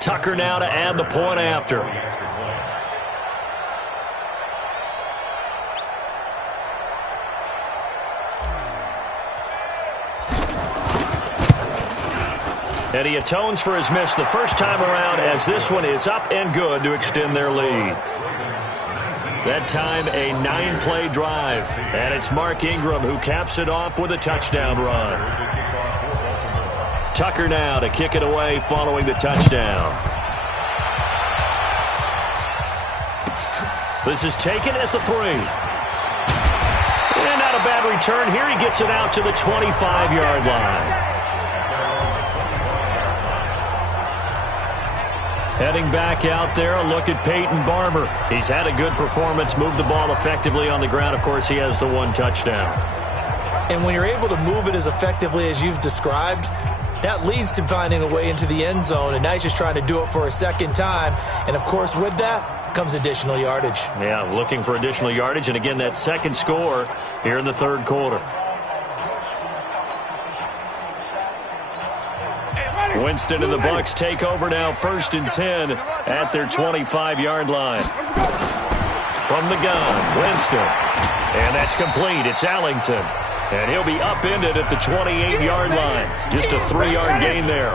Tucker now to add the point after. And he atones for his miss the first time around, as this one is up and good to extend their lead. That time a 9-play drive, and it's Mark Ingram who caps it off with a touchdown run. Tucker now to kick it away following the touchdown. This is taken at the 3. And not a bad return here. He gets it out to the 25-yard line. Heading back out there, a look at Peyton Barber. He's had a good performance, moved the ball effectively on the ground. Of course, he has the 1 touchdown. And when you're able to move it as effectively as you've described, that leads to finding a way into the end zone, and now he's just trying to do it for a second time. And, of course, with that comes additional yardage. Yeah, looking for additional yardage, and again, that second score here in the third quarter. Winston and the Bucs take over now, 1st and 10 at their 25-yard line. From the gun, Winston. And that's complete. It's Allington. And he'll be upended at the 28-yard line. Just a 3-yard gain there.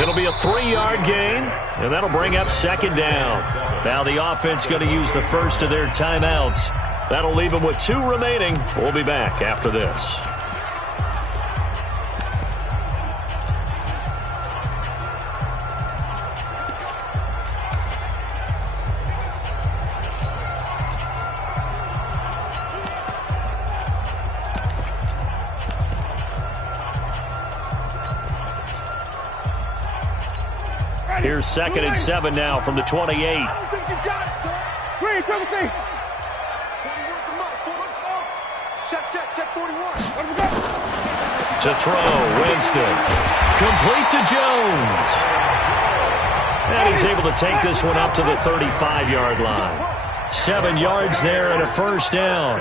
It'll be a 3-yard gain, and that'll bring up 2nd down. Now the offense going to use the first of their timeouts. That'll leave them with 2 remaining. We'll be back after this. Here's 2nd and 7 now from the 28. I don't think you got it, son. Green, double team. 41 check 41. To throw, Winston. Complete to Jones. And he's able to take this one up to the 35-yard line. 7 yards there and a 1st down.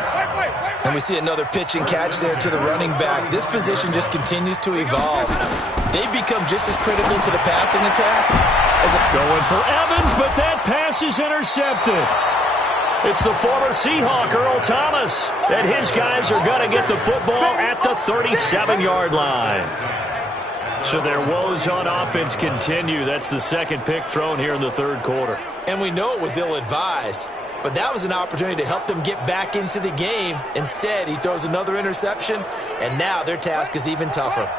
And we see another pitch and catch there to the running back. This position just continues to evolve. They've become just as critical to the passing attack as going for Evans, but that pass is intercepted. It's the former Seahawk, Earl Thomas, and his guys are going to get the football at the 37-yard line. So their woes on offense continue. That's the 2nd pick thrown here in the third quarter. And we know it was ill-advised, but that was an opportunity to help them get back into the game. Instead, he throws another interception, and now their task is even tougher.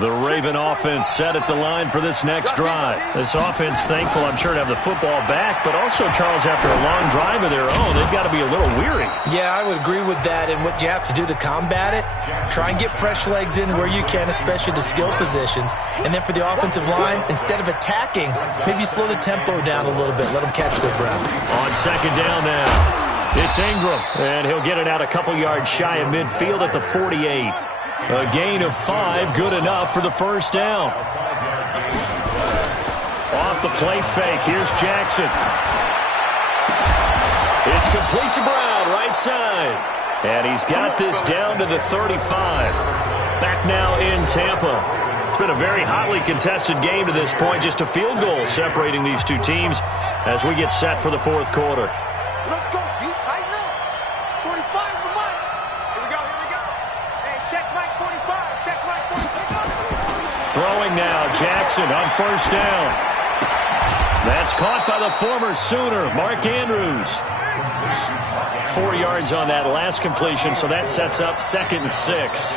The Raven offense set at the line for this next drive. This offense thankful, I'm sure, to have the football back, but also, Charles, after a long drive of their own, they've got to be a little weary. Yeah, I would agree with that, and what you have to do to combat it, try and get fresh legs in where you can, especially the skill positions. And then for the offensive line, instead of attacking, maybe slow the tempo down a little bit, let them catch their breath. On 2nd down now, it's Ingram, and he'll get it out a couple yards shy of midfield at the 48. A gain of 5, good enough for the 1st down. Off the play fake, here's Jackson. It's complete to Brown, right side. And he's got this down to the 35. Back now in Tampa. It's been a very hotly contested game to this point. Just a field goal separating these two teams as we get set for the 4th quarter. Let's go, D. Tighten up. 45 is the mic. Here we go. Hey, check mic 45. Check mic 45. Throwing now, Jackson on 1st down. That's caught by the former Sooner, Mark Andrews. 4 yards on that last completion, so that sets up 2nd and 6.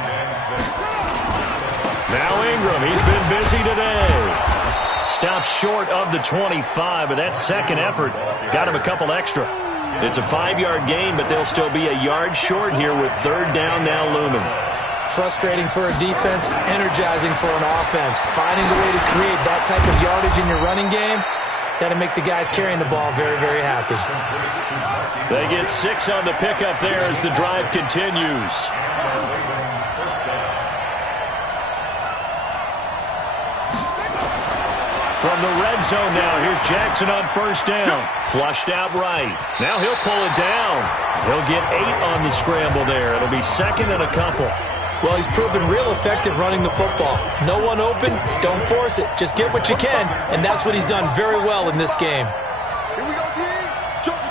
Now Ingram, he's been busy today. Stops short of the 25, but that second effort got him a couple extra. It's a 5-yard gain, but they'll still be a yard short here with 3rd down now looming. Frustrating for a defense, energizing for an offense. Finding a way to create that type of yardage in your running game, that'll make the guys carrying the ball very, very happy. They get 6 on the pickup there as the drive continues. From the red zone now, here's Jackson on 1st down. Flushed out right. Now he'll pull it down. He'll get 8 on the scramble there. It'll be 2nd and a couple. Well, he's proven real effective running the football. No one open, don't force it. Just get what you can, and that's what he's done very well in this game. Here we go, D. Jump.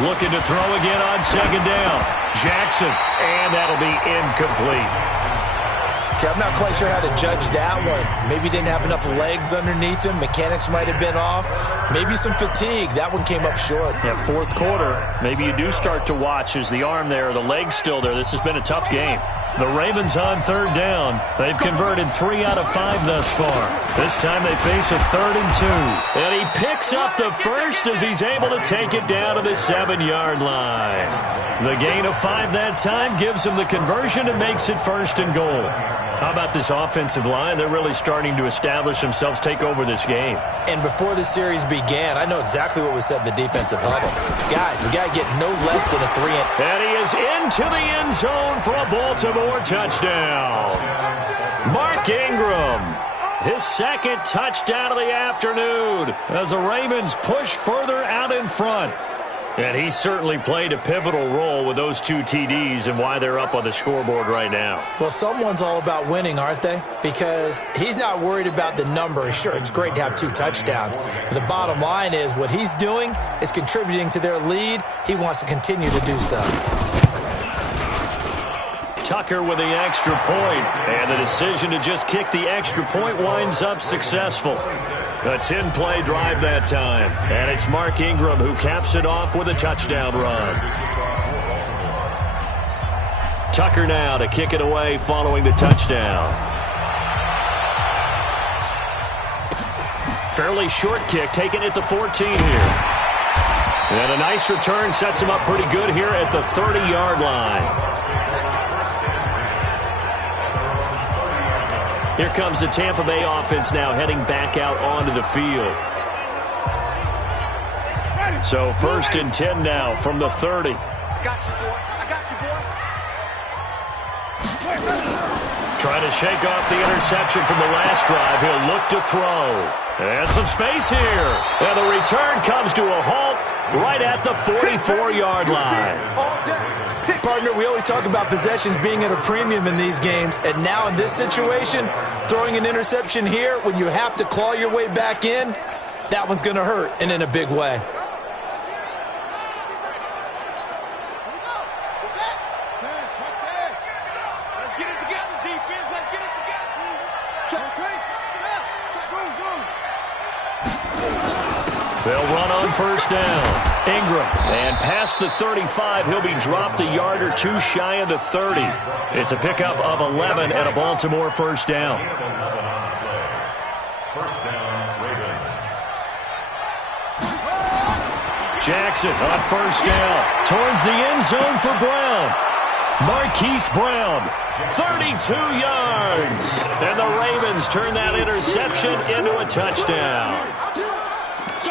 Looking to throw again on second down. Jackson, and that'll be incomplete. Okay, I'm not quite sure how to judge that one. Maybe he didn't have enough legs underneath him. Mechanics might have been off. Maybe some fatigue. That one came up short. Yeah, fourth quarter, maybe you do start to watch. Is the arm there, the leg's still there? This has been a tough game. The Ravens on third down. They've converted 3 out of 5 thus far. This time they face a 3rd and 2. And he picks up the first as he's able to take it down to the 7-yard line. The gain of 5 that time gives him the conversion and makes it 1st and goal. How about this offensive line? They're really starting to establish themselves, take over this game. And before the series began, I know exactly what was said in the defensive huddle. Guys, we got to get no less than a 3. And he is into the end zone for a Baltimore touchdown. Mark Ingram, his 2nd touchdown of the afternoon as the Ravens push further out in front. And he certainly played a pivotal role with those 2 TDs and why they're up on the scoreboard right now. Well, someone's all about winning, aren't they? Because he's not worried about the number. Sure, it's great to have 2 touchdowns. But the bottom line is what he's doing is contributing to their lead. He wants to continue to do so. Tucker with the extra point, and the decision to just kick the extra point winds up successful. A 10-play drive that time, and it's Mark Ingram who caps it off with a touchdown run. Tucker now to kick it away following the touchdown. Fairly short kick, taken at the 14 here. And a nice return sets him up pretty good here at the 30-yard line. Here comes the Tampa Bay offense now heading back out onto the field. So 1st and 10 now from the 30. I got you, boy. Trying to shake off the interception from the last drive. He'll look to throw. And some space here. And the return comes to a halt right at the 44-yard line. Partner, we always talk about possessions being at a premium in these games, and now in this situation, throwing an interception here when you have to claw your way back in, that one's going to hurt, and in a big way. Let's get it together, defense. Let's get it together. They'll run on 1st down. Ingram, and past the 35, he'll be dropped a yard or 2 shy of the 30. It's a pickup of 11 and a Baltimore 1st down. Jackson on 1st down, towards the end zone for Brown. Marquise Brown, 32 yards. And the Ravens turn that interception into a touchdown.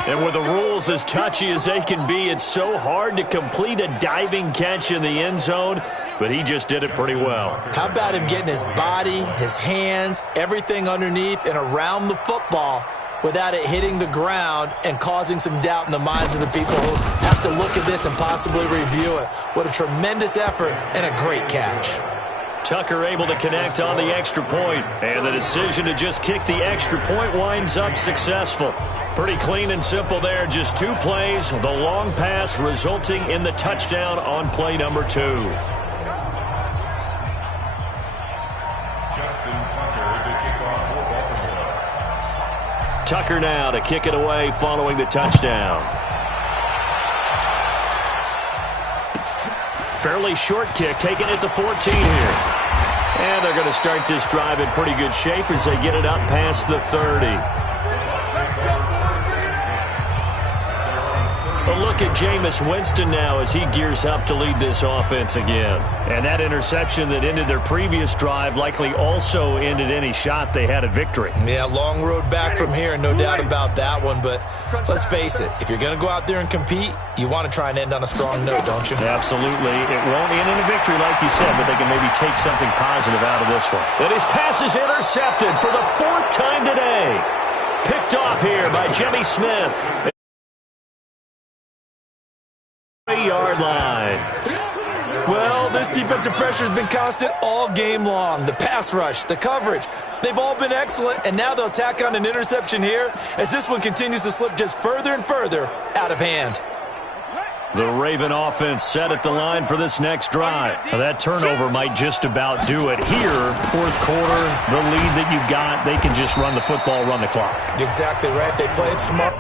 And with the rules as touchy as they can be, it's so hard to complete a diving catch in the end zone, but he just did it pretty well. How about him getting his body, his hands, everything underneath and around the football without it hitting the ground and causing some doubt in the minds of the people who have to look at this and possibly review it. What a tremendous effort and a great catch. Tucker able to connect on the extra point, and the decision to just kick the extra point winds up successful. Pretty clean and simple there, just 2 plays, the long pass resulting in the touchdown on play number 2. Tucker now to kick it away following the touchdown. Fairly short kick, taken at the 14 here. And they're going to start this drive in pretty good shape as they get it up past the 30. A look at Jameis Winston now as he gears up to lead this offense again. And that interception that ended their previous drive likely also ended any shot they had at victory. Yeah, long road back from here, no doubt about that one. But let's face it, if you're going to go out there and compete, you want to try and end on a strong note, don't you? Absolutely. It won't end in a victory like you said, but they can maybe take something positive out of this one. And his pass is intercepted for the 4th time today. Picked off here by Jimmy Smith. 3-yard line. Well, this defensive pressure has been constant all game long. The pass rush, the coverage, they've all been excellent, and now they'll tack on an interception here as this one continues to slip just further and further out of hand. The Raven offense set at the line for this next drive. Now, that turnover might just about do it here. Fourth quarter, the lead that you've got, they can just run the football, run the clock. Exactly right. They play it smart.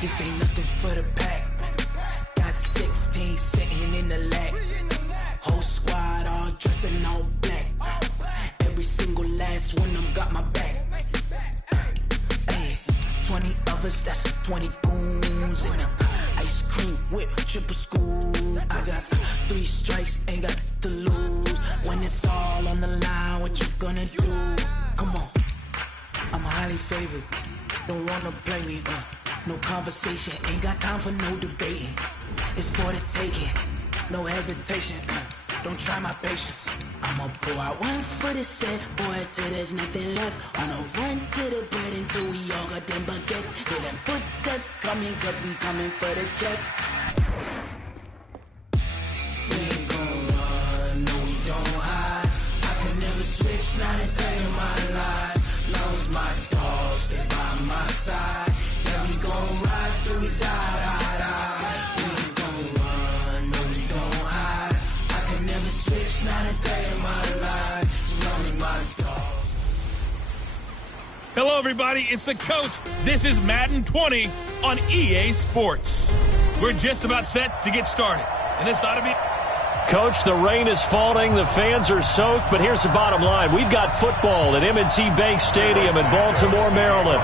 This ain't nothing for the pack. Got 16 sitting in the lap. Whole squad all dressing all black. Every single last one of them got my back. Ay, 20 of us, that's 20 goons in them. Ice cream whip, triple school. I got 3 strikes, ain't got to lose. When it's all on the line, what you gonna do? Come on, I'm highly favored. Don't wanna play me, no conversation, ain't got time for no debating. It's for the taking, no hesitation. Don't try my patience. I'ma pull out one for the set, boy, till there's nothing left. On a run to the bread until we all got them baguettes. Hear them footsteps coming, cause we coming for the check. We ain't gon' run, no we don't hide. I can never switch, not a day in my life. Long as my dogs, they by my side. Yeah, we gon' ride till we die. We ain't gon' run, no we don't hide. I can never switch, not a day in my life. As long as my dogs. Hello, everybody. It's the coach. This is Madden 20 on EA Sports. We're just about set to get started, and this ought to be... Coach, the rain is falling, the fans are soaked, but here's the bottom line. We've got football at M&T Bank Stadium in Baltimore, Maryland.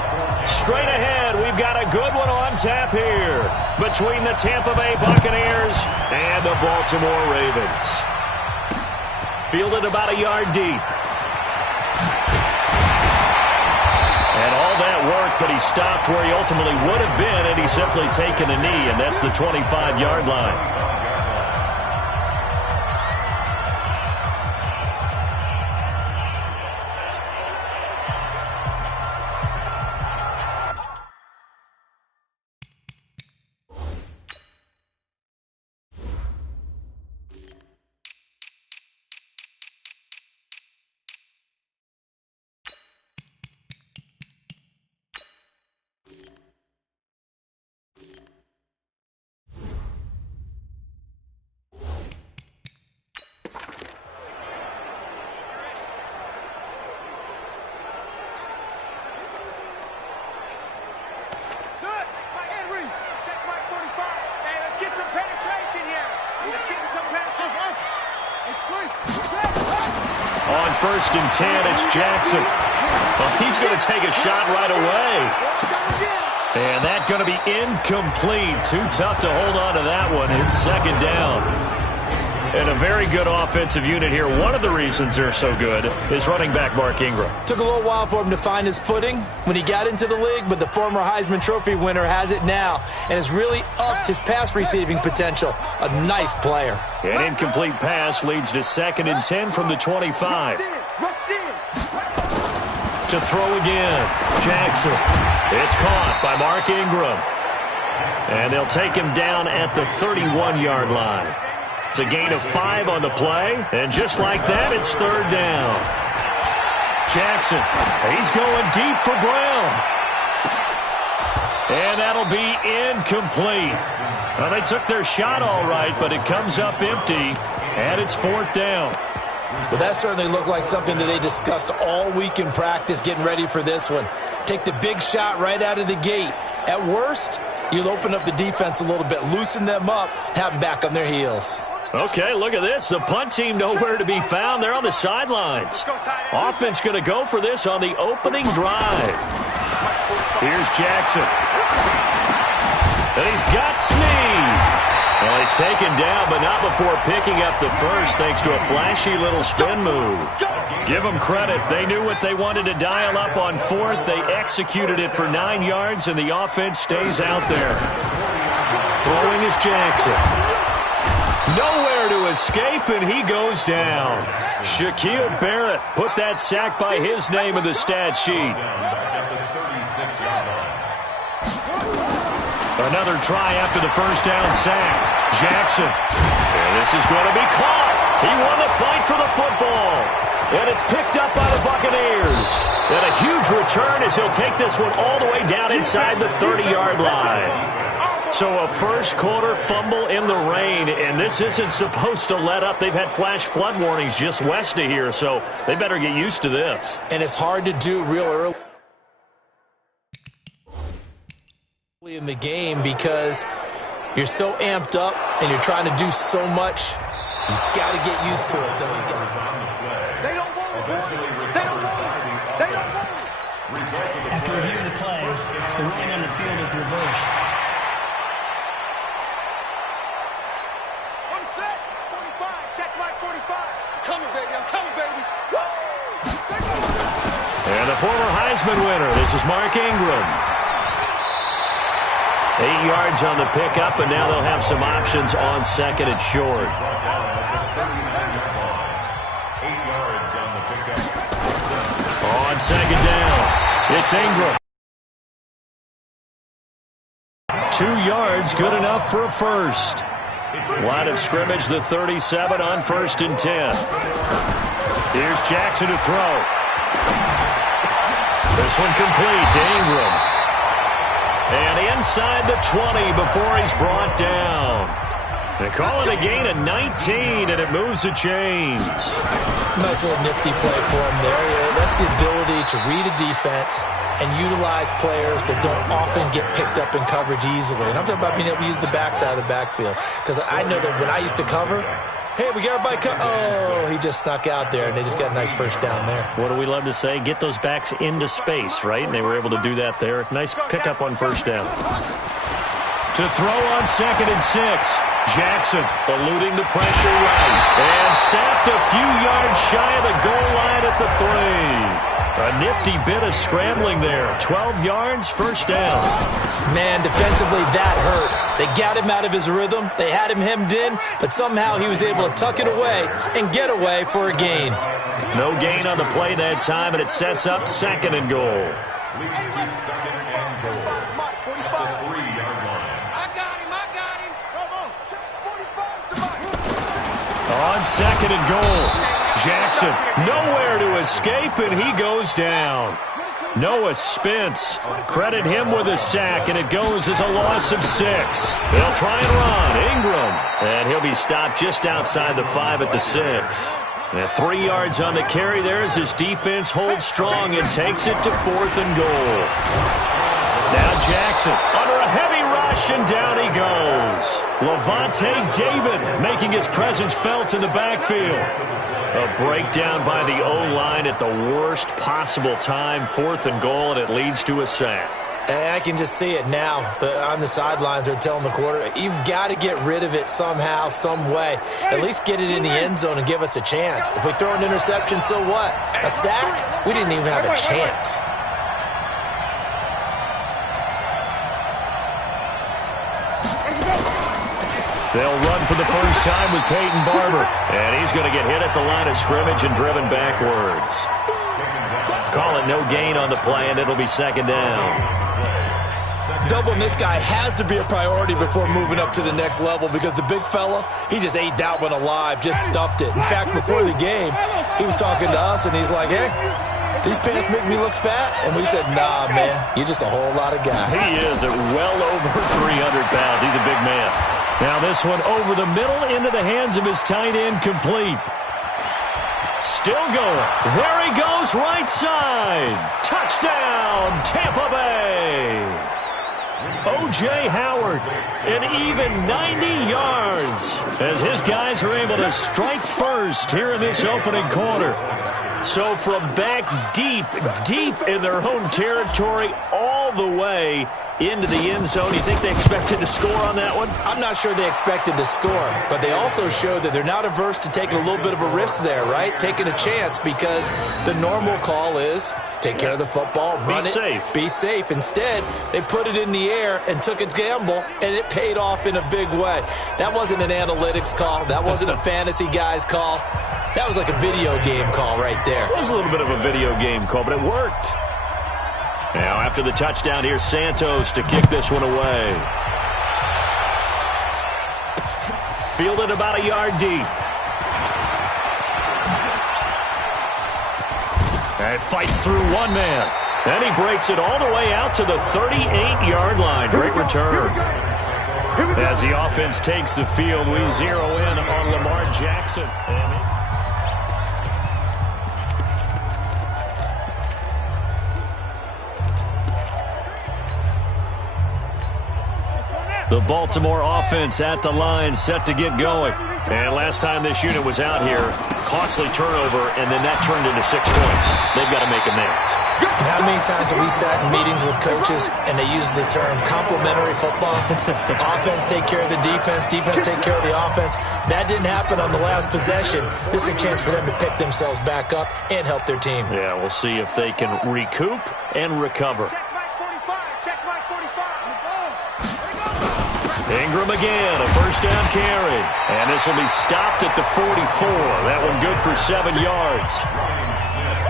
Straight ahead, we've got a good one on tap here between the Tampa Bay Buccaneers and the Baltimore Ravens. Fielded about a yard deep. And all that work, but he stopped where he ultimately would have been had he simply taken a knee, and that's the 25-yard line. On 1st and 10, it's Jackson. Well, he's going to take a shot right away. And that's going to be incomplete. Too tough to hold on to that one. It's 2nd down. And a very good offensive unit here. One of the reasons they're so good is running back Mark Ingram. Took a little while for him to find his footing when he got into the league, but the former Heisman Trophy winner has it now and has really upped his pass receiving potential. A nice player. An incomplete pass leads to 2nd and 10 from the 25. To throw again, Jackson. It's caught by Mark Ingram. And they'll take him down at the 31-yard line. It's a gain of 5 on the play, and just like that, it's 3rd down. Jackson, he's going deep for Brown. And that'll be incomplete. Well, they took their shot all right, but it comes up empty, and it's 4th down. Well, that certainly looked like something that they discussed all week in practice getting ready for this one. Take the big shot right out of the gate. At worst, you'll open up the defense a little bit, loosen them up, have them back on their heels. Okay, look at this. The punt team nowhere to be found. They're on the sidelines. Offense going to go for this on the opening drive. Here's Jackson. And he's got Snead. Well, he's taken down, but not before picking up the first thanks to a flashy little spin move. Give them credit. They knew what they wanted to dial up on fourth. They executed it for 9 yards, and the offense stays out there. Throwing is Jackson. Nowhere to escape, and he goes down. Shaquille Barrett put that sack by his name in the stat sheet. Another try after the first down sack. Jackson. And this is going to be caught. He won the fight for the football. And it's picked up by the Buccaneers. And a huge return as he'll take this one all the way down inside the 30-yard line. So a first quarter fumble in the rain, and this isn't supposed to let up. They've had flash flood warnings just west of here, so they better get used to this. And it's hard to do real early in the game because you're so amped up and you're trying to do so much. You've got to get used to it, though. They don't want it. They don't want it. They don't want it. After review of the play, the ruling on the field is reversed. I'm set. 45. Check my 45. I'm coming, baby. I'm coming, baby. Woo! And a former Heisman winner. This is Mark Ingram. 8 yards on the pickup, and now they'll have some options on second and short. On second down, it's Ingram. 2 yards, good enough for a first. Line of scrimmage, the 37 on 1st and 10. Here's Jackson to throw. This one complete to Ingram. And inside the 20 before he's brought down. They call it a gain of 19, and it moves the chains. Nice little nifty play for him there. That's the ability to read a defense and utilize players that don't often get picked up in coverage easily. And I'm talking about being able to use the backside of the backfield. Because I know that when I used to cover, hey, we got everybody oh, he just snuck out there, and they just got a nice first down there. What do we love to say? Get those backs into space, right? And they were able to do that there. Nice pickup on first down. To throw on 2nd and 6. Jackson eluding the pressure right. And stopped a few yards shy of the goal line at the 3. A nifty bit of scrambling there. 12 yards, first down. Man, defensively, that hurts. They got him out of his rhythm. They had him hemmed in, but somehow he was able to tuck it away and get away for a gain. No gain on the play that time, and it sets up 2nd and goal. On 2nd and goal, Jackson nowhere to escape, and he goes down. Noah Spence, credit him with a sack, and it goes as a loss of 6. They'll try and run. Ingram, and he'll be stopped just outside the 5 at the 6. And 3 yards on the carry there as his defense holds strong and takes it to 4th and goal. Now Jackson under a heavy rush, and down he goes. Levante David making his presence felt in the backfield. A breakdown by the O-line at the worst possible time. 4th and goal, and it leads to a sack. And I can just see it now. On the sidelines, they're telling the quarterback, you've got to get rid of it somehow, some way. At least get it in the end zone and give us a chance. If we throw an interception, so what? A sack? We didn't even have a chance. They'll run for the first time with Peyton Barber. And he's going to get hit at the line of scrimmage and driven backwards. Call it no gain on the play, and it'll be 2nd down. Doubling this guy has to be a priority before moving up to the next level because the big fella, he just ate that one alive, just stuffed it. In fact, before the game, he was talking to us, and he's like, hey, these pants make me look fat. And we said, nah, man, you're just a whole lot of guy. He is at well over 300 pounds. He's a big man. Now this one over the middle into the hands of his tight end, complete. Still going. There he goes, right side. Touchdown, Tampa Bay. O.J. Howard, an even 90 yards as his guys are able to strike first here in this opening quarter. So from back deep in their own territory all the way into the end zone, you think they expected to score on that one? I'm not sure they expected to score, but they also showed that they're not averse to taking a little bit of a risk there, right? Taking a chance, because the normal call is take care of the football, run it, be safe. Instead, they put it in the air and took a gamble, and it paid off in a big way. That wasn't an analytics call. That wasn't a fantasy guy's call. That was like a video game call right there. It was a little bit of a video game call, but it worked. Now, after the touchdown, here's Santos to kick this one away. Fielded about a yard deep. And fights through one man. Then he breaks it all the way out to the 38-yard line. Great return. As the offense takes the field, we zero in on Lamar Jackson. The Baltimore offense at the line, set to get going. And last time this unit was out here, costly turnover, and then that turned into 6 points. They've got to make amends. And how many times have we sat in meetings with coaches and they use the term complementary football? Offense take care of the defense, defense take care of the offense. That didn't happen on the last possession. This is a chance for them to pick themselves back up and help their team. Yeah, we'll see if they can recoup and recover. Ingram again, a first down carry. And this will be stopped at the 44. That one good for 7 yards.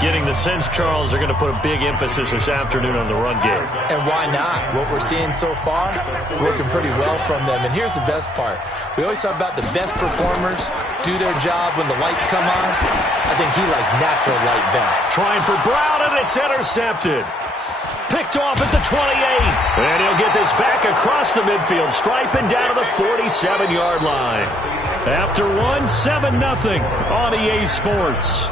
Getting the sense, Charles, they're going to put a big emphasis this afternoon on the run game. And why not? What we're seeing so far, working pretty well from them. And here's the best part. We always talk about the best performers do their job when the lights come on. I think he likes natural light best. Trying for Brown, and it's intercepted. Picked off at the 28. And he'll get this back across the midfield stripe and down to the 47-yard line. After one, 7-0 on EA Sports.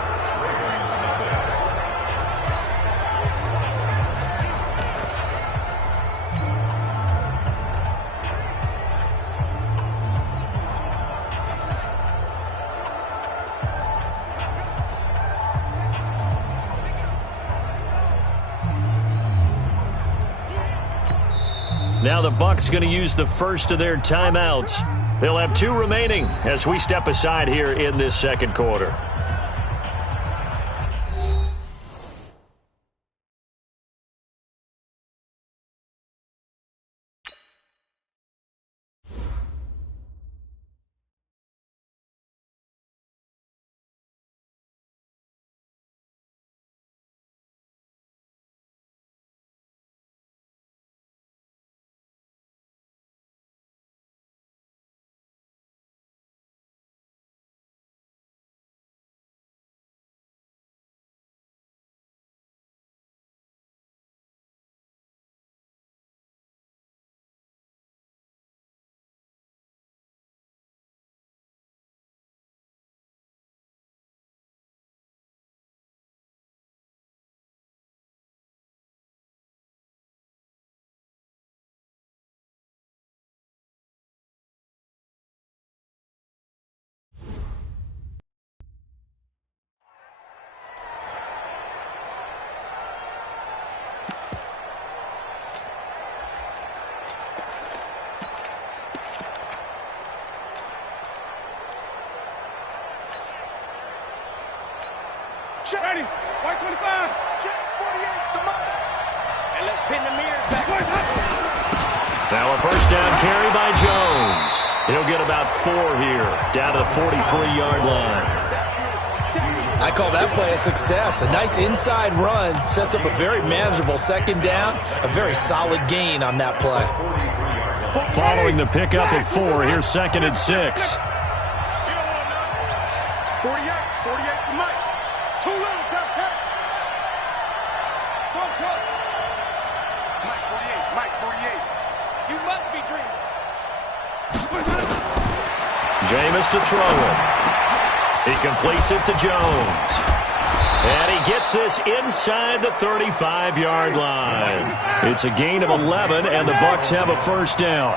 Now the Bucs going to use the first of their timeouts. They'll have 2 remaining as we step aside here in this second quarter. Check. Ready. White 25. Check. 48. Come on. And let's pin the mirrors back. Now a first down carry by Jones. He'll get about 4 here, down to the 43-yard line. I call that play a success. A nice inside run sets up a very manageable second down. A very solid gain on that play. Following the pickup of 4, here's 2nd and 6. 48 to Mike. Too little, Mike 48. You must be dreaming. Jameis to throw it. He completes it to Jones. And he gets this inside the 35-yard line. It's a gain of 11, and the Bucs have a first down.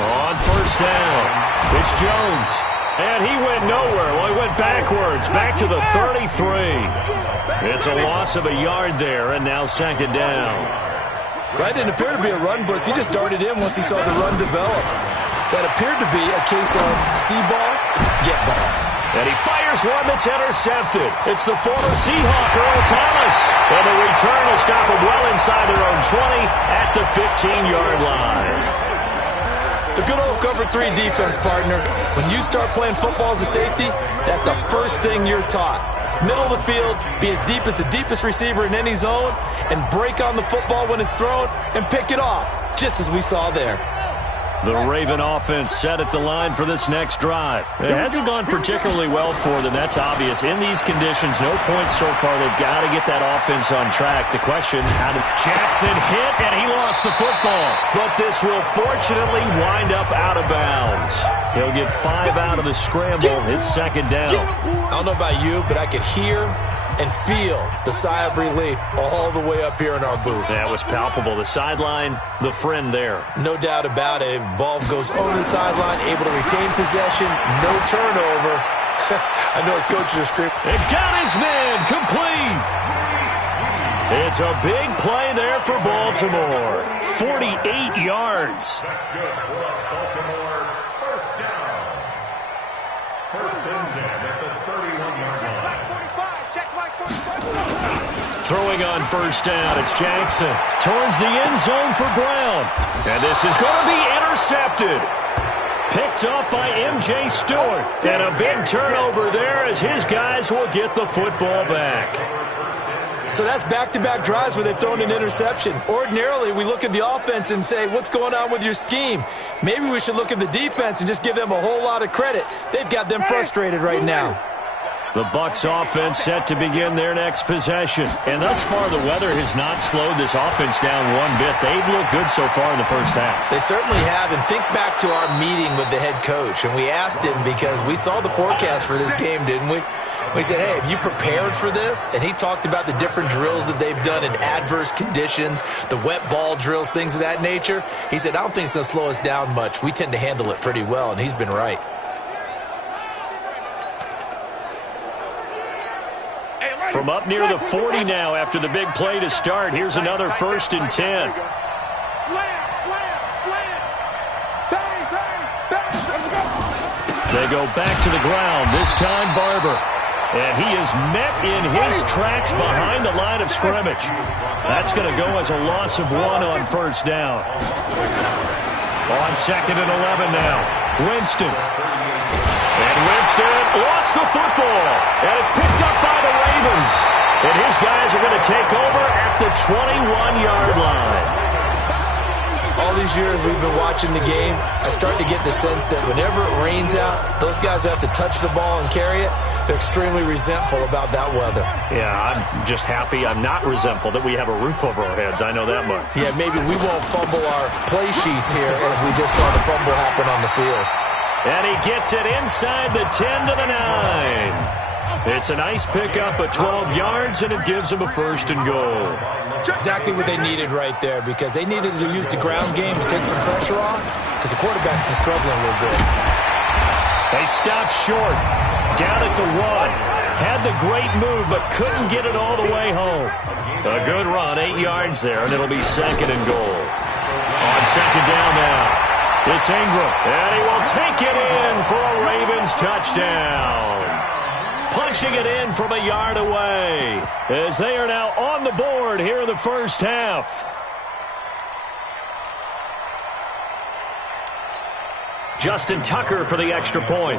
On first down, it's Jones. And he went nowhere. Well, he went backwards, back to the 33. It's a loss of a yard there, and now second down. That didn't appear to be a run blitz. He just darted in once he saw the run develop. That appeared to be a case of see ball, get ball. And he fires one that's intercepted. It's the former Seahawk, Earl Thomas. And the return will stop him well inside their own 20 at the 15-yard line. The good old cover 3 defense, partner. When you start playing football as a safety, that's the first thing you're taught. Middle of the field, be as deep as the deepest receiver in any zone, and break on the football when it's thrown and pick it off, just as we saw there. The Raven offense set at the line for this next drive. It hasn't gone particularly well for them. That's obvious. In these conditions, no points so far. They've got to get that offense on track. The question, how did Jackson hit, and he lost the football. But this will fortunately wind up out of bounds. He'll get 5 out of the scramble. It's second down. I don't know about you, but I could hear and feel the sigh of relief all the way up here in our booth. That was palpable. The sideline, the friend there. No doubt about it. Ball goes over the sideline, able to retain possession, no turnover. I know his coaches are screaming. It got his man complete. It's a big play there for Baltimore. 48 yards. That's good for Baltimore. First down. First and 10 at the 31-yard line. Throwing on first down, it's Jackson. Towards the end zone for Brown. And this is going to be intercepted. Picked up by M.J. Stewart. And a big turnover there as his guys will get the football back. So that's back-to-back drives where they've thrown an interception. Ordinarily, we look at the offense and say, what's going on with your scheme? Maybe we should look at the defense and just give them a whole lot of credit. They've got them frustrated right now. The Bucs offense set to begin their next possession. And thus far, the weather has not slowed this offense down one bit. They've looked good so far in the first half. They certainly have. And think back to our meeting with the head coach. And we asked him because we saw the forecast for this game, didn't we? We said, hey, have you prepared for this? And he talked about the different drills that they've done in adverse conditions, the wet ball drills, things of that nature. He said, I don't think it's going to slow us down much. We tend to handle it pretty well, and he's been right. From up near the 40 now after the big play to start. Here's another first and 10. Slam, slam, slam. Bang, bang, bang. Let's go. They go back to the ground, this time Barber. And he is met in his tracks behind the line of scrimmage. That's going to go as a loss of 1 on first down. On second and 11 now. Winston. And Winston lost the football. And it's picked up by the Ravens. And his guys are going to take over at the 21-yard line. All these years we've been watching the game, I start to get the sense that whenever it rains out, those guys who have to touch the ball and carry it, they're extremely resentful about that weather. Yeah, I'm just happy I'm not resentful that we have a roof over our heads. I know that much. Yeah, maybe we won't fumble our play sheets here as we just saw the fumble happen on the field. And he gets it inside the 10 to the 9. It's a nice pickup of 12 yards, and it gives him a first and goal. Exactly what they needed right there, because they needed to use the ground game to take some pressure off, because the quarterback's been struggling a little bit. They stopped short, down at the 1. Had the great move, but couldn't get it all the way home. A good run, 8 yards there, and it'll be second and goal. On second down now, it's Ingram, and he will take it in for a Ravens touchdown. Punching it in from a yard away as they are now on the board here in the first half. Justin Tucker for the extra point.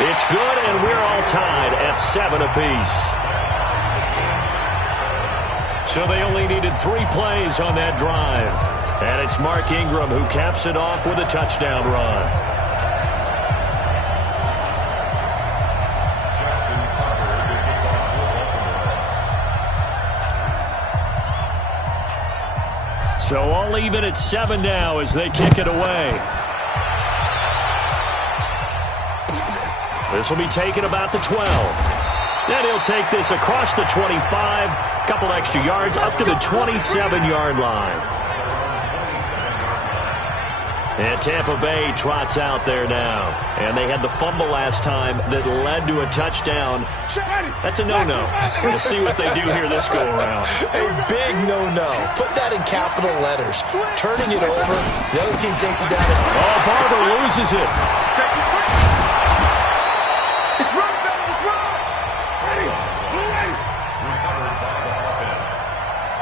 It's good, and we're all tied at 7 apiece. So they only needed 3 plays on that drive. And it's Mark Ingram who caps it off with a touchdown run. So all even at 7 now as they kick it away. This will be taken about the 12. Then he'll take this across the 25, couple extra yards up to the 27-yard line. And Tampa Bay trots out there now. And they had the fumble last time that led to a touchdown. That's a no-no. We'll see what they do here this go-around. A big no-no. Put that in capital letters. Turning it over, the other team takes it down. Oh, Barber loses it. It's run, baby, it's run. Ready, blue ready.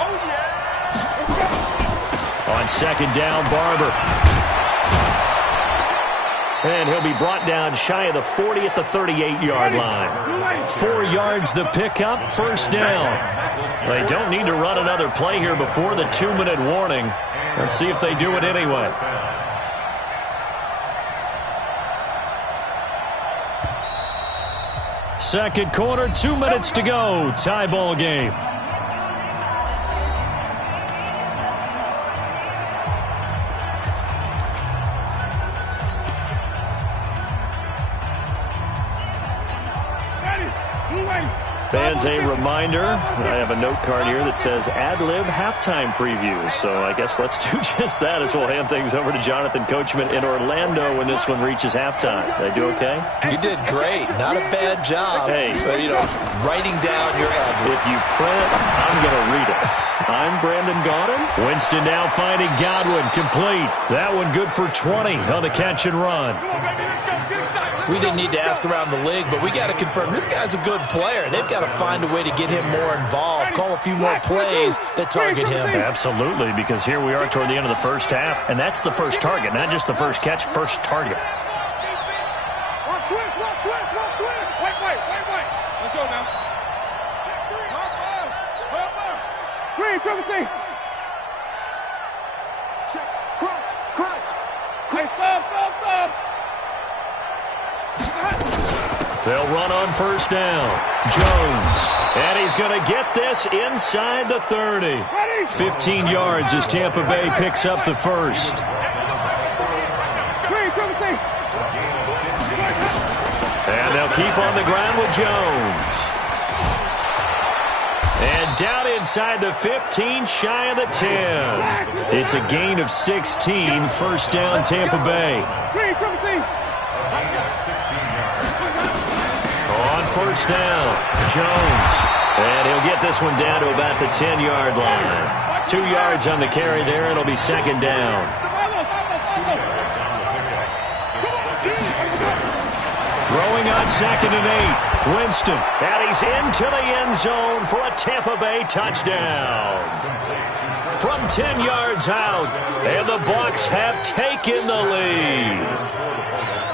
Oh, yeah. On second down, Barber. And he'll be brought down shy of the 40 at the 38-yard line. 4 yards the pickup, first down. They don't need to run another play here before the 2-minute warning. Let's see if they do it anyway. Second quarter, 2 minutes to go. Tie ball game. Fans, a reminder, I have a note card here that says ad-lib halftime previews. So I guess let's do just that as we'll hand things over to Jonathan Coachman in Orlando when this one reaches halftime. Did I do okay? You did great. Not a bad job. Hey. But, writing down your ad-libs. If you print, I'm going to read it. I'm Brandon Gaudin. Winston now finding Godwin, complete. That one good for 20 on the catch and run. We didn't need to ask around the league, but we got to confirm this guy's a good player. They've got to find a way to get him more involved, call a few more plays that target him. Absolutely, because here we are toward the end of the first half, and that's the first target, not just the first catch, first target. One twist. Wait. Let's go now. Green, triple C. Check, crunch. Hey, stop. They'll run on first down. Jones. And he's going to get this inside the 30. 15 yards as Tampa Bay picks up the first. And they'll keep on the ground with Jones. And down inside the 15, shy of the 10. It's a gain of 16. First down, Tampa Bay. On first down, Jones. And he'll get this one down to about the 10-yard line. 2 yards on the carry there. It'll be second down. Throwing on second and 8. Winston. And he's into the end zone for a Tampa Bay touchdown. From 10 yards out. And the Bucs have taken the lead.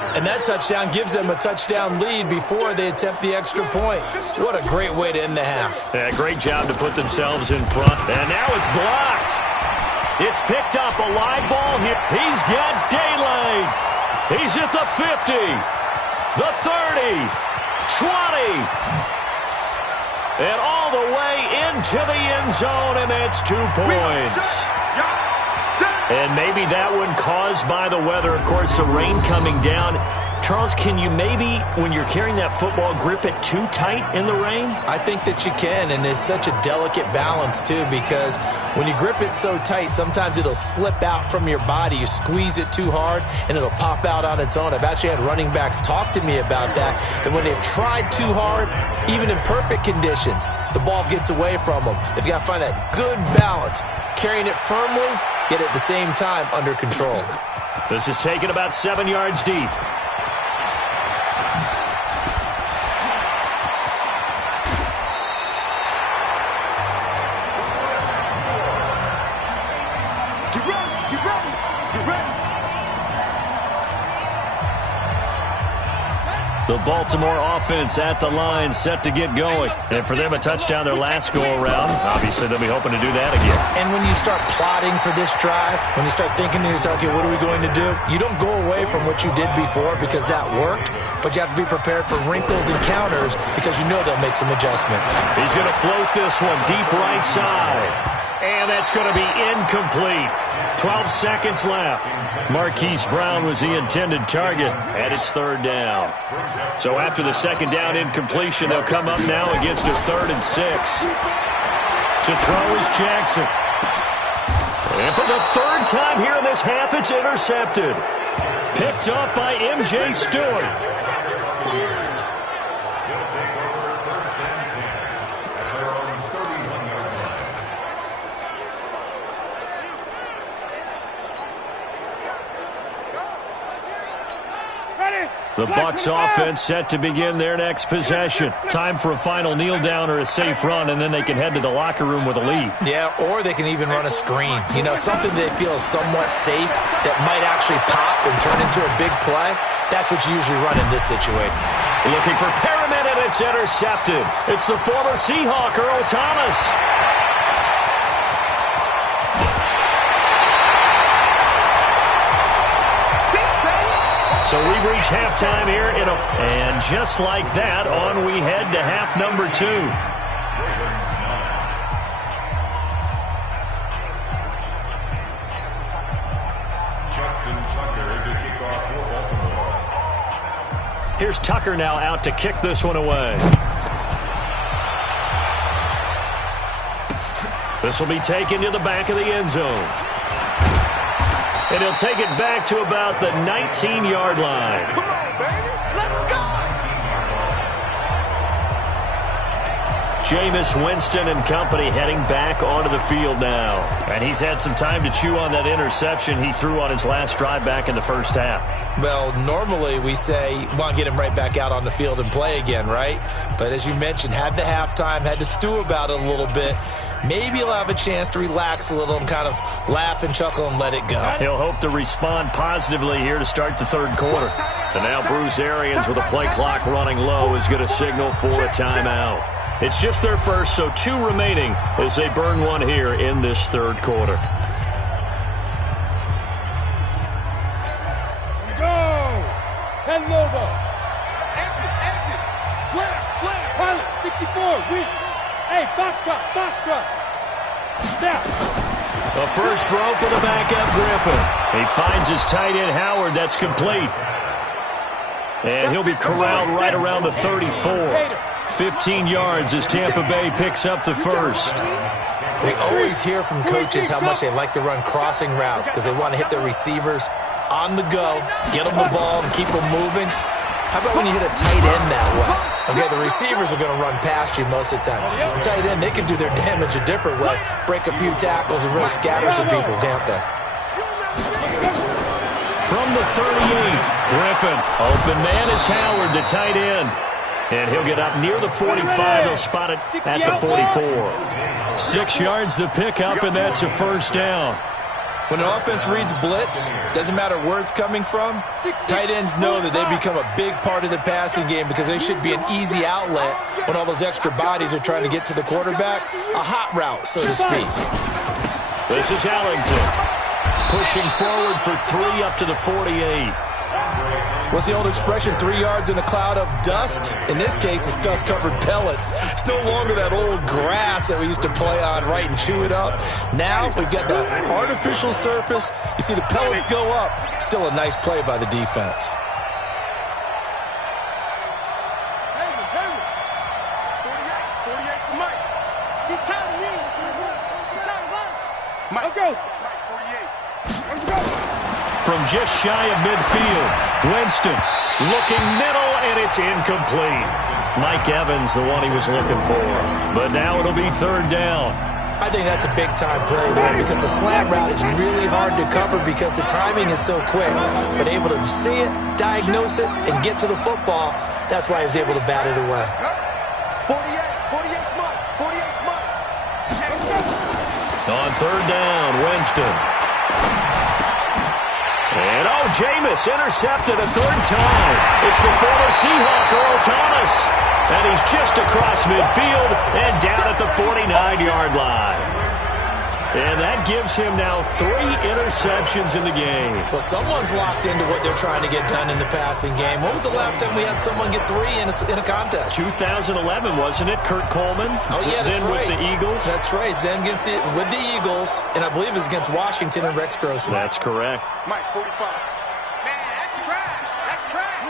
And that touchdown gives them a touchdown lead before they attempt the extra point. What a great way to end the half. Yeah, great job to put themselves in front. And now it's blocked. It's picked up, a live ball here. He's got daylight. He's at the 50, the 30, 20. And all the way into the end zone, and it's 2 points. And maybe that one caused by the weather. Of course, the rain coming down. Charles, can you maybe, when you're carrying that football, grip it too tight in the rain? I think that you can, and it's such a delicate balance, too, because when you grip it so tight, sometimes it'll slip out from your body. You squeeze it too hard, and it'll pop out on its own. I've actually had running backs talk to me about that when they've tried too hard, even in perfect conditions, the ball gets away from them. They've got to find that good balance, carrying it firmly, yet at the same time under control. This is taken about 7 yards deep. The Baltimore offense at the line, set to get going. And for them, a touchdown their last go-around. Obviously, they'll be hoping to do that again. And when you start plotting for this drive, when you start thinking to yourself, okay, what are we going to do? You don't go away from what you did before because that worked, but you have to be prepared for wrinkles and counters because you know they'll make some adjustments. He's going to float this one deep right side. And that's going to be incomplete. 12 seconds left. Marquise Brown was the intended target, and it's third down. So after the second down incompletion, they'll come up now against a 3rd and 6. To throw is Jackson. And for the 3rd time here in this half, it's intercepted. Picked up by M.J. Stewart. The Bucs offense set to begin their next possession. Time for a final kneel down or a safe run, and then they can head to the locker room with a lead. Yeah, or they can even run a screen. You know, something they feel is somewhat safe that might actually pop and turn into a big play. That's what you usually run in this situation. Looking for Perriman, and it's intercepted. It's the former Seahawk, Earl Thomas. So we've reached halftime here and just like that, on we head to half number 2. Here's Tucker now out to kick this one away. This will be taken to the back of the end zone. And he'll take it back to about the 19-yard line. Come on, baby. Let's go. Jameis Winston and company heading back onto the field now. And he's had some time to chew on that interception he threw on his last drive back in the first half. Well, normally we say, want to get him right back out on the field and play again, right? But as you mentioned, had the halftime, had to stew about it a little bit. Maybe he'll have a chance to relax a little and kind of laugh and chuckle and let it go. He'll hope to respond positively here to start the third quarter. And now Bruce Arians with a play clock running low is going to signal for a timeout. It's just their first, so 2 remaining as they burn one here in this third quarter. Go! 10 Lobo. Exit. Slam. Pilot, 64, weak. Hey, box drop. Now. A first throw for the backup Griffin. He finds his tight end Howard. That's complete. And he'll be corralled right around the 34. 15 yards as Tampa Bay picks up the first. We always hear from coaches how much they like to run crossing routes because they want to hit their receivers on the go, get them the ball, and keep them moving. How about when you hit a tight end that way? Okay, the receivers are going to run past you most of the time. The tight end, they can do their damage a different way, break a few tackles and really scatter some people, can't they? From the 38, Griffin. Open man is Howard, the tight end. And he'll get up near the 45. They'll spot it at the 44. 6 yards the pickup, and that's a first down. When an offense reads blitz, doesn't matter where it's coming from, tight ends know that they become a big part of the passing game because they should be an easy outlet when all those extra bodies are trying to get to the quarterback. A hot route, so to speak. This is Ellington pushing forward for 3 up to the 48. What's the old expression, 3 yards in a cloud of dust? In this case, it's dust-covered pellets. It's no longer that old grass that we used to play on, right, and chew it up. Now we've got the artificial surface. You see the pellets go up. Still a nice play by the defense. From just shy of midfield, Winston looking middle, and it's incomplete. Mike Evans, the one he was looking for. But now it'll be third down. I think that's a big-time play there because the slant route is really hard to cover because the timing is so quick. But able to see it, diagnose it, and get to the football, that's why he was able to bat it away. 48 Mike. On third down, Winston. And Jameis intercepted a third time. It's the former Seahawk, Earl Thomas. And he's just across midfield and down at the 49-yard line. And that gives him now 3 interceptions in the game. Well, someone's locked into what they're trying to get done in the passing game. When was the last time we had someone get 3 in a contest? 2011, wasn't it? Kurt Coleman? Oh, yeah, that's then right. with the Eagles? That's right. Then with the Eagles, and I believe it was against Washington and Rex Grossman. That's correct. Mike, 45. Man, that's trash. That's trash.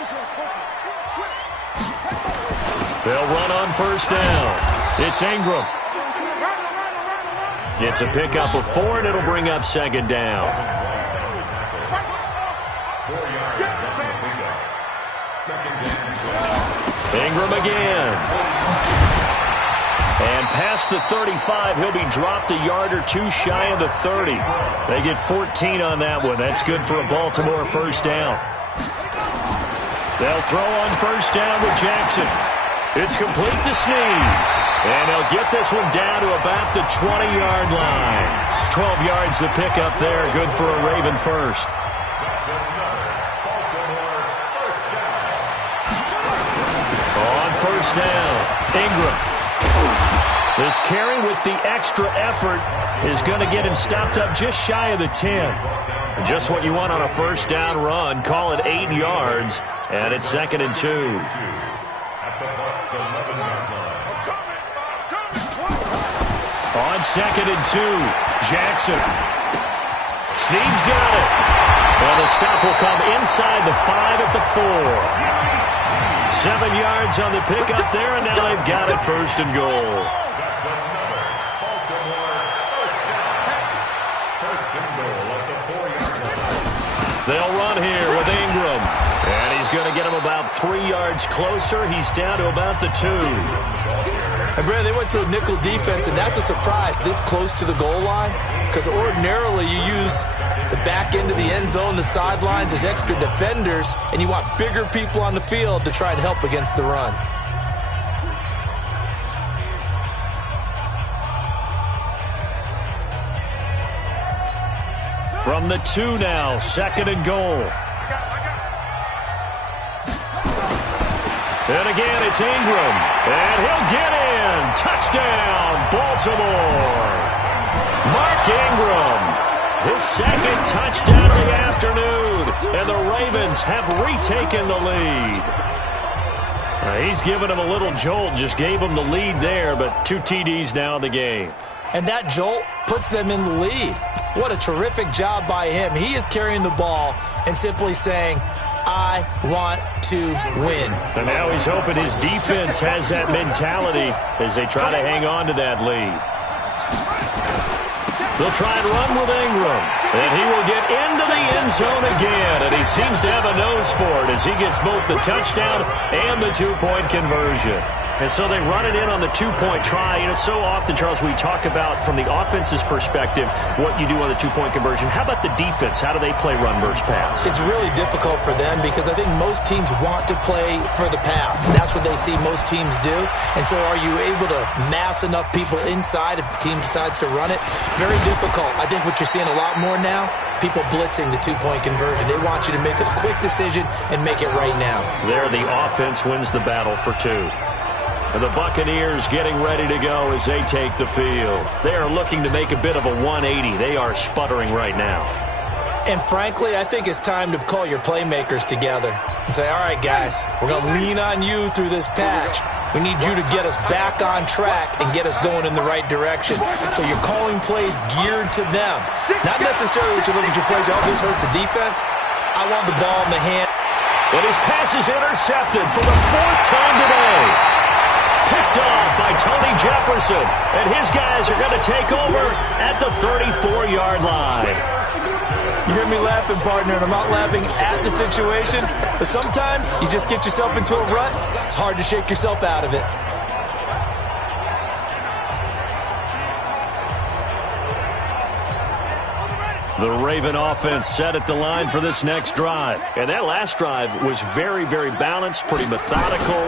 They'll run on first down. It's Ingram. It's a pickup of 4, and it'll bring up second down. 4 yards on the pickup. Second down. Ingram again. And past the 35, he'll be dropped a yard or 2 shy of the 30. They get 14 on that one. That's good for a Baltimore first down. They'll throw on first down with Jackson. It's complete to Snead. And they'll get this one down to about the 20-yard line. 12 yards to pick up there. Good for a Raven first. That's another Baltimore first down. On first down, Ingram. This carry with the extra effort is going to get him stopped up just shy of the 10. And just what you want on a first down run. Call it 8 yards, and it's 2nd and 2. At the Bucs 11-yard line. On 2nd and 2, Jackson. Snead's got it. Well, the stop will come inside the 5 at the 4. 7 yards on the pickup there, and now they've got it first and goal. That's another Baltimore first down. First and goal at the 4-yard line. They'll run here with Ingram. And he's going to get him about 3 yards closer. He's down to about the 2. And, Brad, they went to a nickel defense, and that's a surprise this close to the goal line, because ordinarily you use the back end of the end zone, the sidelines as extra defenders, and you want bigger people on the field to try and help against the run. From the 2 now, 2nd and goal. And again, it's Ingram. And he'll get in. Touchdown, Baltimore. Mark Ingram. His 2nd touchdown of the afternoon. And the Ravens have retaken the lead. He's given him a little jolt. Just gave him the lead there, but 2 TDs now in the game. And that jolt puts them in the lead. What a terrific job by him. He is carrying the ball and simply saying, I want to win. And now he's hoping his defense has that mentality as they try to hang on to that lead. They'll try and run with Ingram. And he will get into the end zone again. And he seems to have a nose for it as he gets both the touchdown and the 2-point conversion. And so they run it in on the 2-point try. And it's so often, Charles, we talk about from the offense's perspective what you do on the 2-point conversion. How about the defense? How do they play run versus pass? It's really difficult for them because I think most teams want to play for the pass. And that's what they see most teams do. And so are you able to mass enough people inside if the team decides to run it? Very difficult. I think what you're seeing a lot more now, people blitzing the 2-point conversion. They want you to make a quick decision and make it right now. There, the offense wins the battle for 2. And the Buccaneers getting ready to go as they take the field. They are looking to make a bit of a 180. They are sputtering right now. And frankly, I think it's time to call your playmakers together and say, all right, guys, we're going to lean on you through this patch. We need you to get us back on track and get us going in the right direction. So you're calling plays geared to them. Not necessarily what you look at your plays, oh, this hurts the defense. I want the ball in the hand. And his pass is intercepted for the 4th time today. Picked off by Tony Jefferson. And his guys are going to take over at the 34-yard line. You hear me laughing, partner, and I'm not laughing at the situation. But sometimes you just get yourself into a rut. It's hard to shake yourself out of it. The Raven offense set at the line for this next drive. And that last drive was very, very balanced, pretty methodical.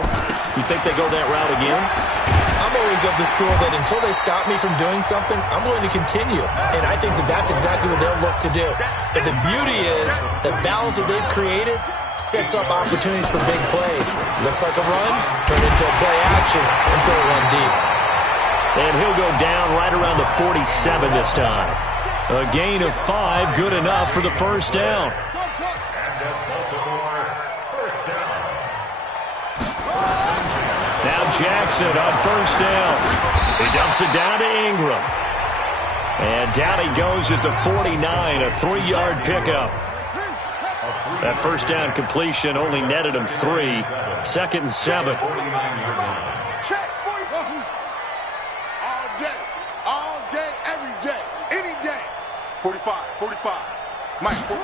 You think they go that route again? I'm always of the school that until they stop me from doing something, I'm going to continue. And I think that that's exactly what they'll look to do. But the beauty is the balance that they've created sets up opportunities for big plays. Looks like a run, turn into a play action, and throw one deep. And he'll go down right around the 47 this time. A gain of 5, good enough for the first down. And at Baltimore, first down. Now Jackson on first down. He dumps it down to Ingram. And down he goes at the 49, a 3-yard pickup. That first down completion only netted him 3. Second and 7. Check 41. All day, every day, any day. 45. Mike, 45.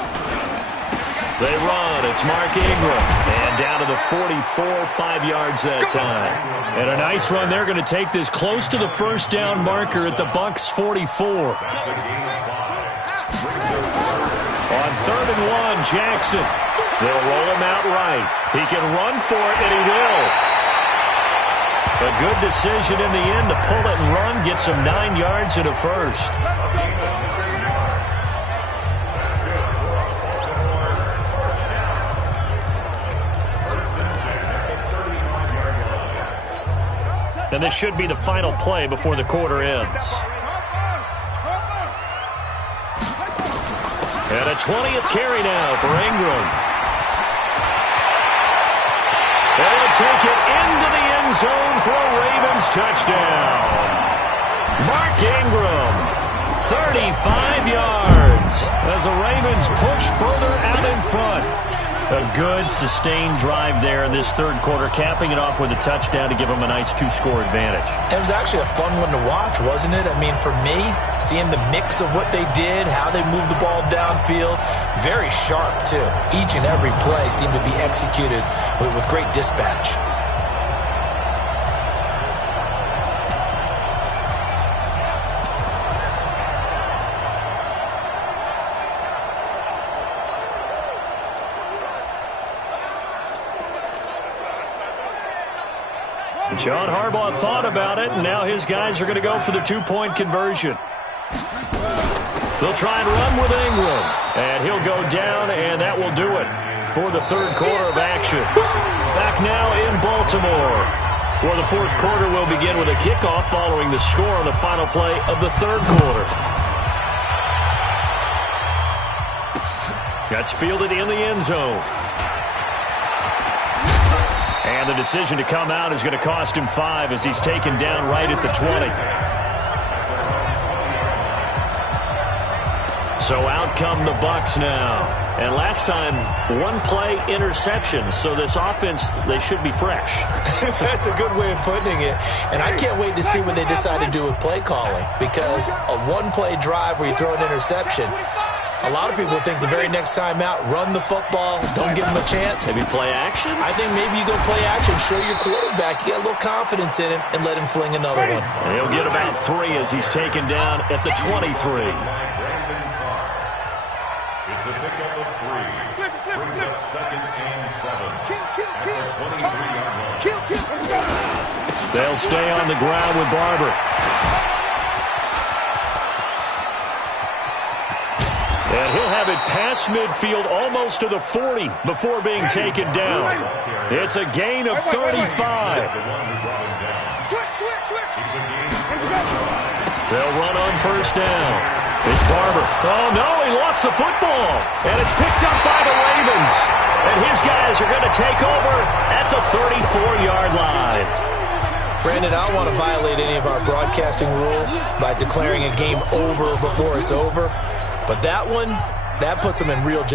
They run. It's Mark Ingram. And down to the 44, 5 yards that time. And a nice run. They're going to take this close to the first down marker at the Bucs' 44. On 3rd and 1, Jackson. They'll roll him out right. He can run for it, and he will. A good decision in the end to pull it and run. Gets him 9 yards and a first. And this should be the final play before the quarter ends. And a 20th carry now for Ingram. They'll take it into the end zone for a Ravens touchdown. Mark Ingram, 35 yards as the Ravens push further out in front. A good, sustained drive there in this third quarter, capping it off with a touchdown to give them a nice 2-score advantage. It was actually a fun one to watch, wasn't it? I mean, for me, seeing the mix of what they did, how they moved the ball downfield, very sharp, too. Each and every play seemed to be executed with great dispatch. John Harbaugh thought about it, and now his guys are going to go for the 2-point conversion. They'll try and run with Ingram, and he'll go down, and that will do it for the third quarter of action. Back now in Baltimore, where the fourth quarter will begin with a kickoff following the score on the final play of the third quarter. That's fielded in the end zone. And the decision to come out is going to cost him 5 as he's taken down right at the 20. So out come the Bucs now. And last time, 1-play interception. So this offense, they should be fresh. That's a good way of putting it. And I can't wait to see what they decide to do with play calling. Because a 1-play drive where you throw an interception, a lot of people think the very next time out, run the football, don't give him a chance. Maybe play action? I think maybe you go play action, show your quarterback, you get a little confidence in him, and let him fling another one. And he'll get about 3 as he's taken down at the 23. It's a pickup of 3. Brings up 2nd and 7. At the 23-yard line. They'll stay on the ground with Barber. And he'll have it past midfield almost to the 40 before being taken down. It's a gain of 35. They'll run on first down. It's Barber. Oh, no, he lost the football. And it's picked up by the Ravens. And his guys are going to take over at the 34-yard line. Brandon, I don't want to violate any of our broadcasting rules by declaring a game over before it's over. But that one, that puts them in real jeopardy.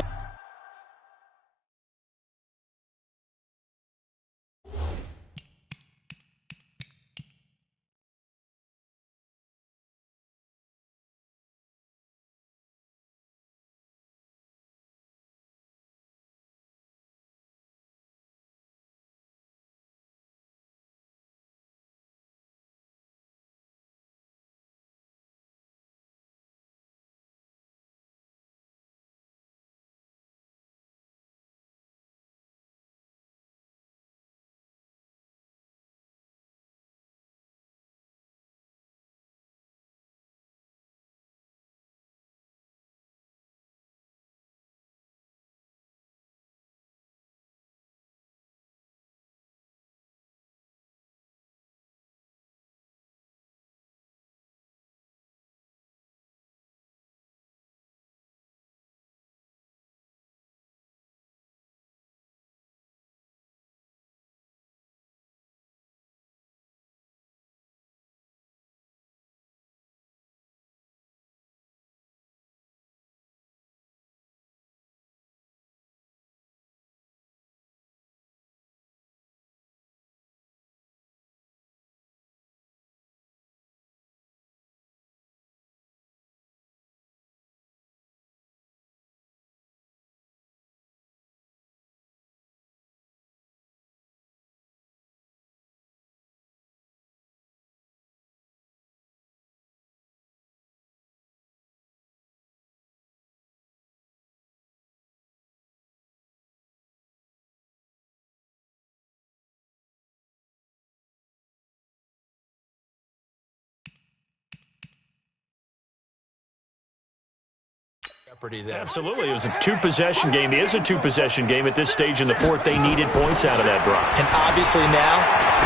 property there. Absolutely. It was a two-possession game. It is a two-possession game at this stage in the fourth. They needed points out of that drive. And obviously now,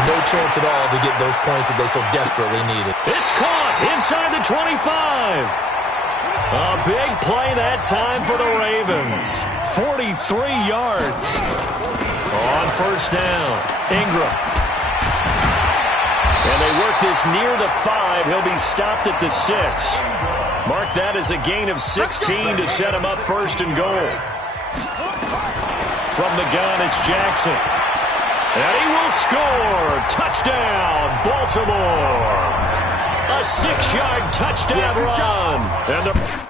no chance at all to get those points that they so desperately needed. It's caught inside the 25. A big play that time for the Ravens. 43 yards. On first down, Ingram. And they work this near the 5. He'll be stopped at the 6. Mark that as a gain of 16 to set him up first and goal. From the gun, it's Jackson. And he will score. Touchdown, Baltimore. A 6-yard touchdown run. And the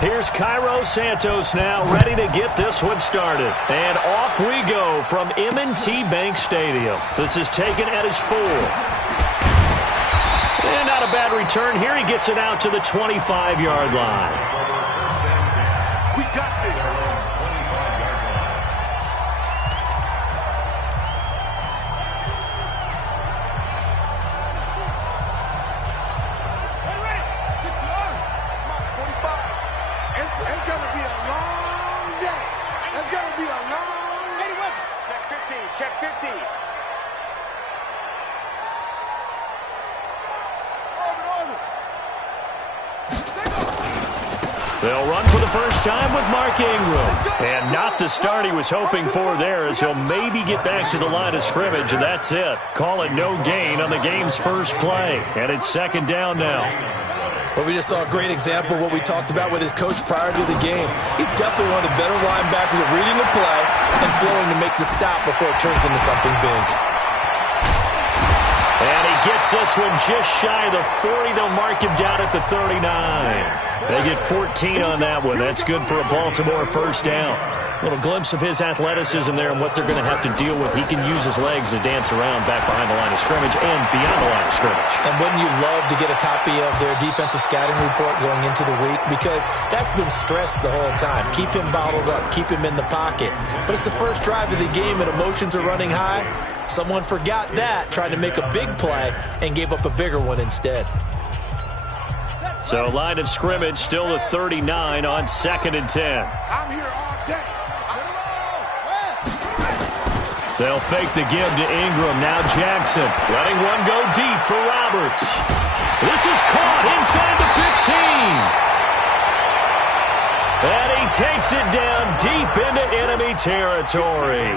Here's Cairo Santos now, ready to get this one started. And off we go from M&T Bank Stadium. This is taken at his 4. And not a bad return. Here he gets it out to the 25-yard line. We got this. 25-yard line. It's going to be a long day. It's going to be a long day. Check 15. Check 15. They'll run for the first time with Mark Ingram. And not the start he was hoping for there, as he'll maybe get back to the line of scrimmage, and that's it. Call it no gain on the game's first play. And it's second down now. Well, we just saw a great example of what we talked about with his coach prior to the game. He's definitely one of the better linebackers at reading the play and flowing to make the stop before it turns into something big. And he gets this one just shy of the 40. They'll mark him down at the 39. They get 14 on that one. That's good for a Baltimore first down. A little glimpse of his athleticism there and what they're going to have to deal with. He can use his legs to dance around back behind the line of scrimmage and beyond the line of scrimmage. And wouldn't you love to get a copy of their defensive scouting report going into the week? Because that's been stressed the whole time. Keep him bottled up. Keep him in the pocket. But it's the first drive of the game and emotions are running high. Someone forgot that, trying to make a big play, and gave up a bigger one instead. So line of scrimmage still the 39 on 2nd and 10. I'm here all day. They'll fake the give to Ingram. Now Jackson letting one go deep for Roberts. This is caught inside the 15. And he takes it down deep into enemy territory.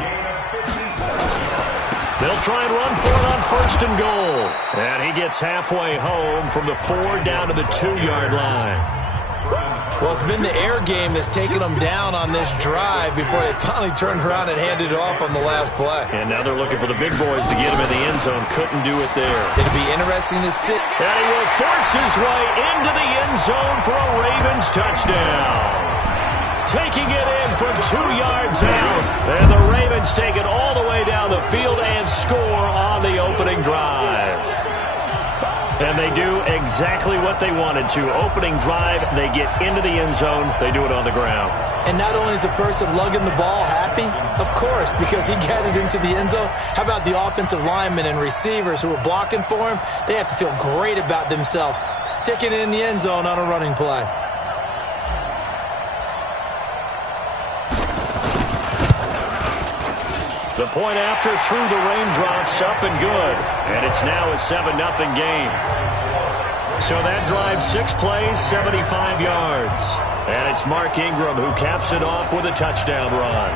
They'll try and run for it on first and goal. And he gets halfway home from the 4 down to the 2-yard line. Well, it's been the air game that's taken them down on this drive before they finally turned around and handed it off on the last play. And now they're looking for the big boys to get him in the end zone. Couldn't do it there. It'll be interesting to see. And he will force his way into the end zone for a Ravens touchdown. Taking it in from 2 yards out. And the Ravens take it all the way down the field and score on the opening drive. And they do exactly what they wanted to. Opening drive, they get into the end zone. They do it on the ground. And not only is the person lugging the ball happy, of course, because he got it into the end zone. How about the offensive linemen and receivers who are blocking for him? They have to feel great about themselves, sticking it in the end zone on a running play. The point after through the raindrops, up and good. And it's now a 7-0 game. So that drive, 6 plays, 75 yards. And it's Mark Ingram who caps it off with a touchdown run.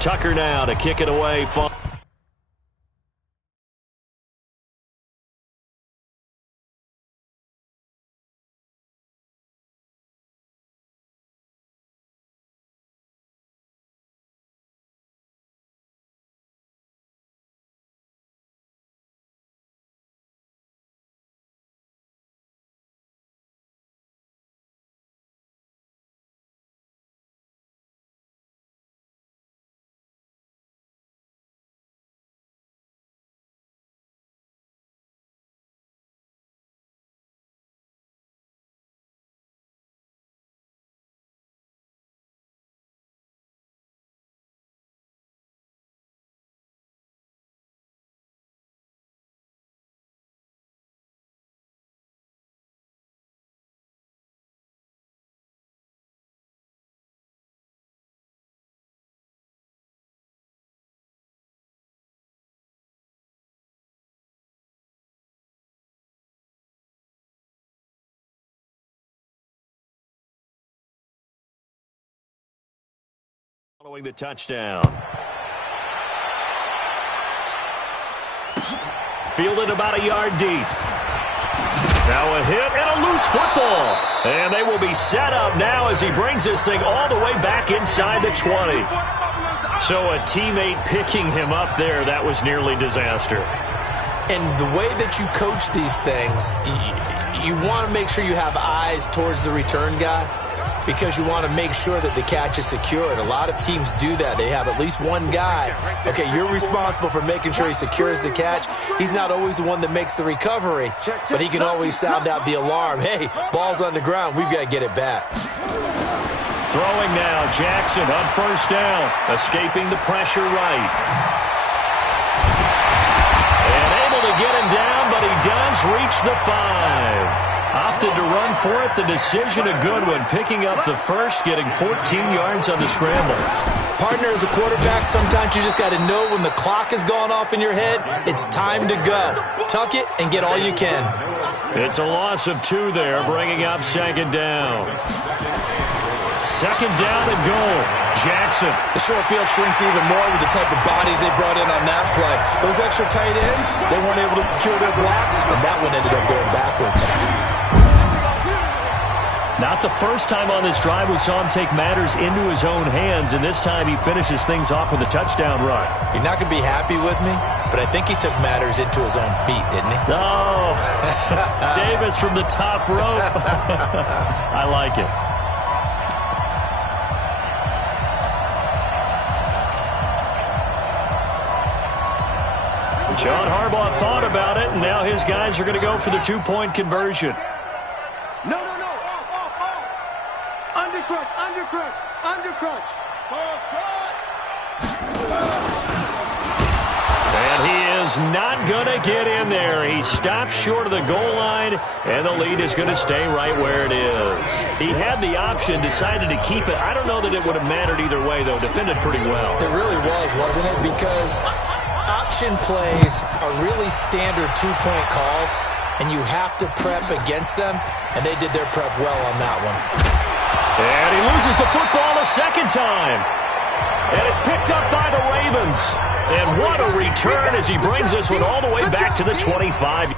Tucker now to kick it away. Following the touchdown. Fielded about a yard deep. Now a hit and a loose football. And they will be set up now as he brings this thing all the way back inside the 20. So a teammate picking him up there, that was nearly disaster. And the way that you coach these things, you want to make sure you have eyes towards the return guy, because you want to make sure that the catch is secured. A lot of teams do that. They have at least one guy. Okay, you're responsible for making sure he secures the catch. He's not always the one that makes the recovery, but he can always sound out the alarm. Hey, ball's on the ground. We've got to get it back. Throwing now, Jackson on first down, escaping the pressure right. And able to get him down, but he does reach the 5. Opted to run for it. The decision a good one. Picking up the first, getting 14 yards on the scramble. Partner, as a quarterback, sometimes you just got to know when the clock is going off in your head, it's time to go. Tuck it and get all you can. It's a loss of 2 there, bringing up second down. Second down and goal. Jackson. The short field shrinks even more with the type of bodies they brought in on that play. Those extra tight ends, they weren't able to secure their blocks, and that one ended up going backwards. Not the first time on this drive we saw him take matters into his own hands, and this time he finishes things off with a touchdown run. You're not going to be happy with me, but I think he took matters into his own feet, didn't he? No. Davis from the top rope. I like it. John Harbaugh thought about it, and now his guys are going to go for the 2-point conversion. No. Undercrunch. And he is not going to get in there. He stops short of the goal line, and the lead is going to stay right where it is. He had the option, decided to keep it. I don't know that it would have mattered either way, though. Defended pretty well. It really was, wasn't it? Because option plays are really standard 2-point calls, and you have to prep against them, and they did their prep well on that one. And he loses the football a second time. And it's picked up by the Ravens. And what a return as he brings this one all the way back to the 25.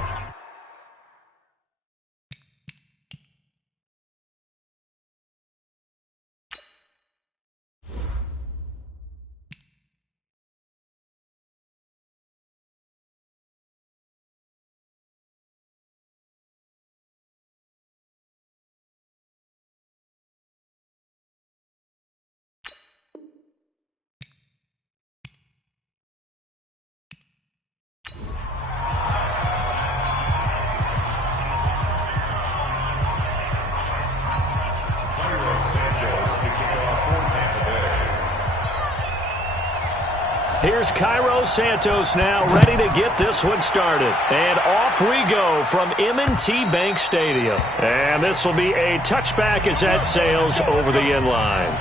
Here's Cairo Santos now ready to get this one started. And off we go from M&T Bank Stadium. And this will be a touchback as that sails over the end line.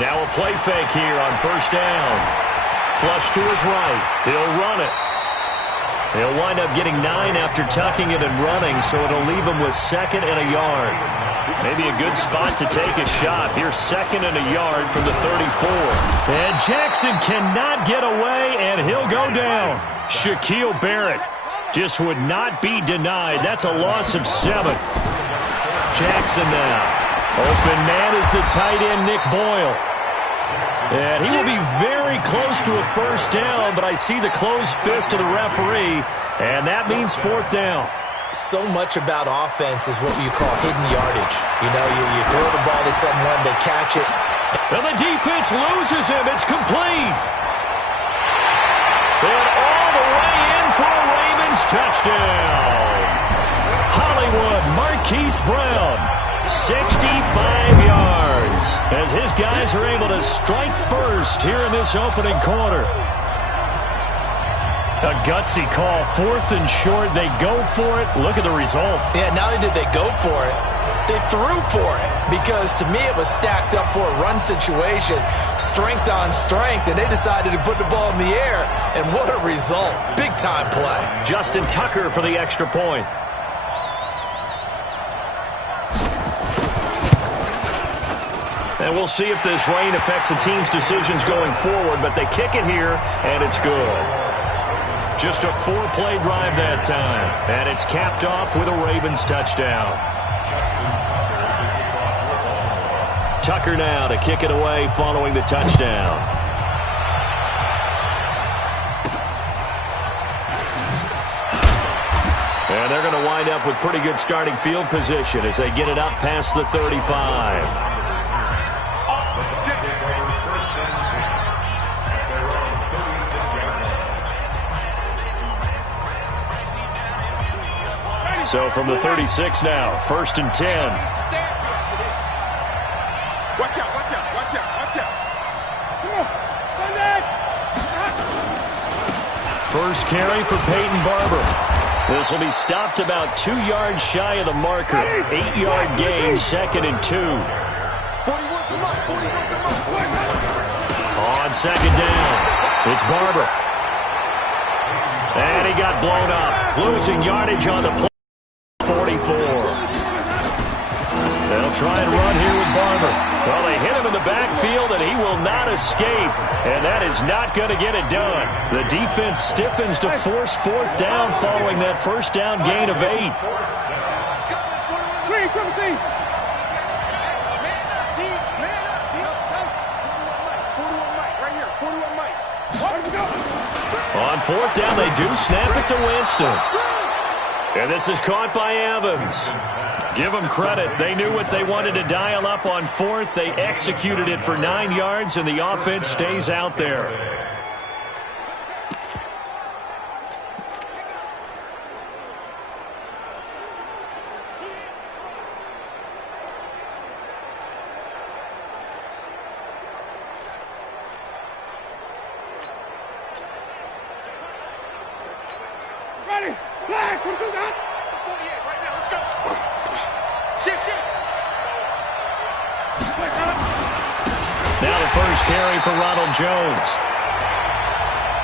Now a play fake here on first down. Flush to his right. He'll run it. He'll wind up getting 9 after tucking it and running, so it'll leave him with 2nd and a yard. Maybe a good spot to take a shot. Here's 2nd and a yard from the 34. And Jackson cannot get away, and he'll go down. Shaquille Barrett just would not be denied. That's a loss of 7. Jackson now. Open man is the tight end, Nick Boyle. And he will be very close to a first down, but I see the closed fist of the referee, and that means 4th down. So much about offense is what you call hidden yardage. You know, you throw the ball to someone, they catch it. And the defense loses him. It's complete. And all the way in for a Ravens touchdown. Hollywood Marquise Brown, 65 yards, as his guys are able to strike first here in this opening quarter. A gutsy call, 4th and short. They go for it. Look at the result. Yeah, not only did they go for it, they threw for it, because to me it was stacked up for a run situation, strength on strength, and they decided to put the ball in the air, and what a result. Big-time play. Justin Tucker for the extra point. And we'll see if this rain affects the team's decisions going forward, but they kick it here, and it's good. Just a 4-play drive that time, and it's capped off with a Ravens touchdown. Tucker now to kick it away following the touchdown. And they're going to wind up with pretty good starting field position as they get it up past the 35. So from the 36 now, 1st and 10. Watch out, watch out, watch out, watch out. Come on, Sunday. First carry for Peyton Barber. This will be stopped about 2 yards shy of the marker. 8-yard gain, 2nd and 2. 41, come on, 41, come on. On 2nd down, it's Barber. And he got blown up, losing yardage on the play. 44. They'll try and run here with Barber. Well, they hit him in the backfield, and he will not escape. And that is not going to get it done. The defense stiffens to force 4th down following that first down gain of 8. On 4th down, they do snap it to Winston. And this is caught by Evans. Give them credit. They knew what they wanted to dial up on 4th. They executed it for 9 yards, and the offense stays out there. Ready? Flag, come through that. 48, right now, let's go. Shift. Now the first carry for Ronald Jones.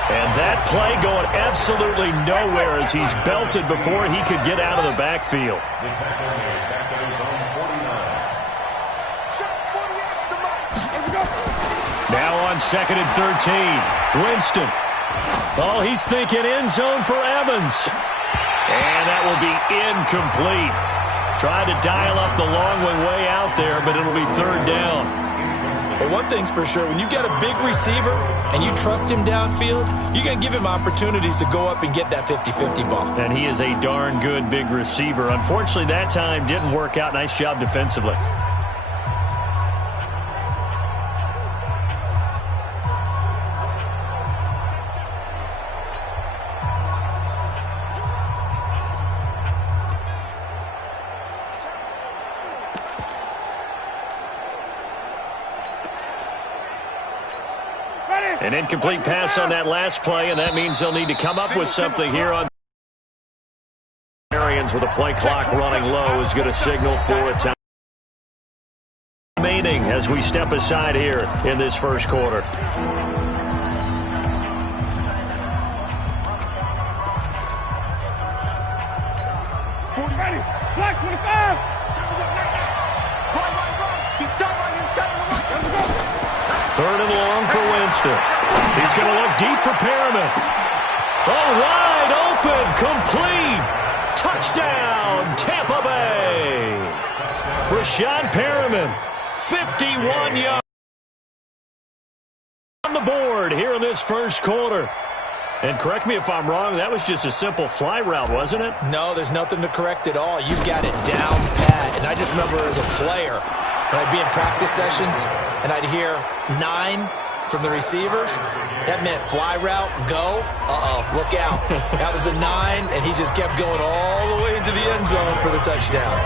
And that play going absolutely nowhere as he's belted before he could get out of the backfield. The tackle made back at his own 49. Now on 2nd and 13, Winston. Oh, he's thinking end zone for Evans. And that will be incomplete. Tried to dial up the long way out there, but it'll be 3rd down. Well, one thing's for sure, when you got a big receiver and you trust him downfield, you're going to give him opportunities to go up and get that 50-50 ball. And he is a darn good big receiver. Unfortunately, that time didn't work out. Nice job defensively. An incomplete pass on that last play, and that means they'll need to come up with something here on Arians with a play clock running low is going to signal for a time remaining as we step aside here in this first quarter. Ready. Black 25. Third and long for Winston. He's going to look deep for Perriman. Oh, wide open, complete. Touchdown, Tampa Bay. Rashad Perriman, 51 yards on the board here in this first quarter. And correct me if I'm wrong, that was just a simple fly route, wasn't it? No, there's nothing to correct at all. You've got it down pat. And I just remember as a player, when I'd be in practice sessions and I'd hear 9 from the receivers, that meant fly route, go, look out. That was the 9, and he just kept going all the way into the end zone for the touchdown.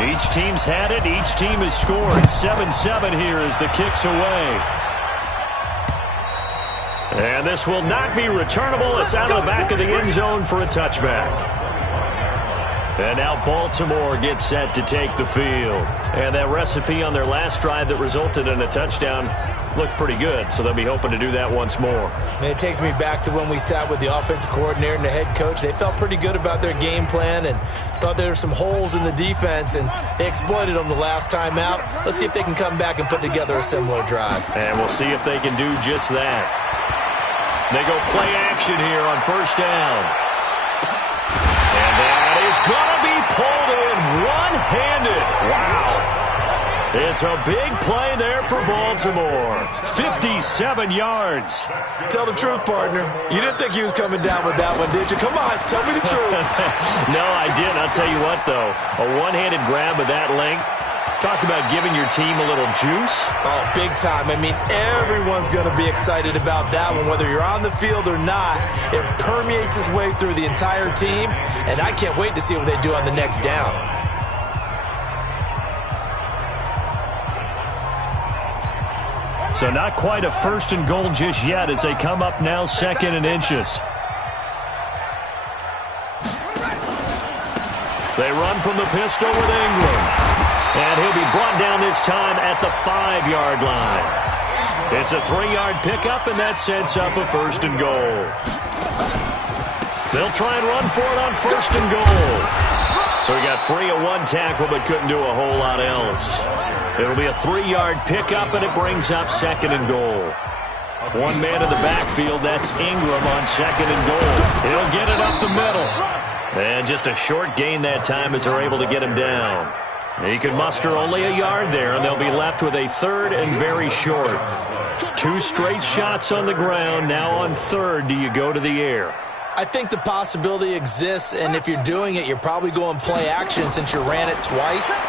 Each team's had it. Each team has scored. 7-7 here as the kick's away. And this will not be returnable. It's out of the back of the end zone for a touchback. And now Baltimore gets set to take the field. And that recipe on their last drive that resulted in a touchdown looked pretty good, so they'll be hoping to do that once more. And it takes me back to when we sat with the offensive coordinator and the head coach. They felt pretty good about their game plan and thought there were some holes in the defense, and they exploited them the last time out. Let's see if they can come back and put together a similar drive. And we'll see if they can do just that. They go play action here on first down. And that is going to be pulled in one-handed. Wow. It's a big play there for Baltimore. 57 yards. Tell the truth, partner. You didn't think he was coming down with that one, did you? Come on, tell me the truth. No, I didn't. I'll tell you what, though. A one-handed grab of that length. Talk about giving your team a little juice. Oh, big time. I mean, everyone's going to be excited about that one, whether you're on the field or not. It permeates its way through the entire team, and I can't wait to see what they do on the next down. So not quite a first and goal just yet as they come up now second and inches. They run from the pistol with Ingram. And he'll be brought down this time at the 5-yard line. It's a 3-yard pickup, and that sets up a first and goal. They'll try and run for it on first and goal. So he got free of one tackle but couldn't do a whole lot else. It'll be a 3-yard pickup, and it brings up second and goal. One man in the backfield, that's Ingram on second and goal. He'll get it up the middle. And just a short gain that time as they're able to get him down. He can muster only a yard there, and they'll be left with a third and very short. 2 straight shots on the ground. Now on third, do you go to the air? I think the possibility exists, and if you're doing it, you're probably going play action since you ran it twice.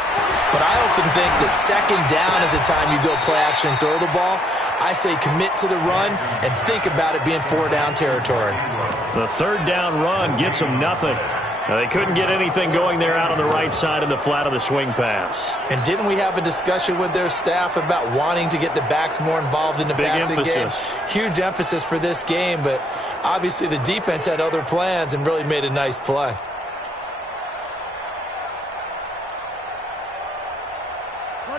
But I often think that second down is a time you go play action and throw the ball. I say commit to the run and think about it being 4-down territory. The third down run gets them nothing. They couldn't get anything going there out on the right side of the flat of the swing pass. And didn't we have a discussion with their staff about wanting to get the backs more involved in the passing game? Huge emphasis for this game, but obviously the defense had other plans and really made a nice play.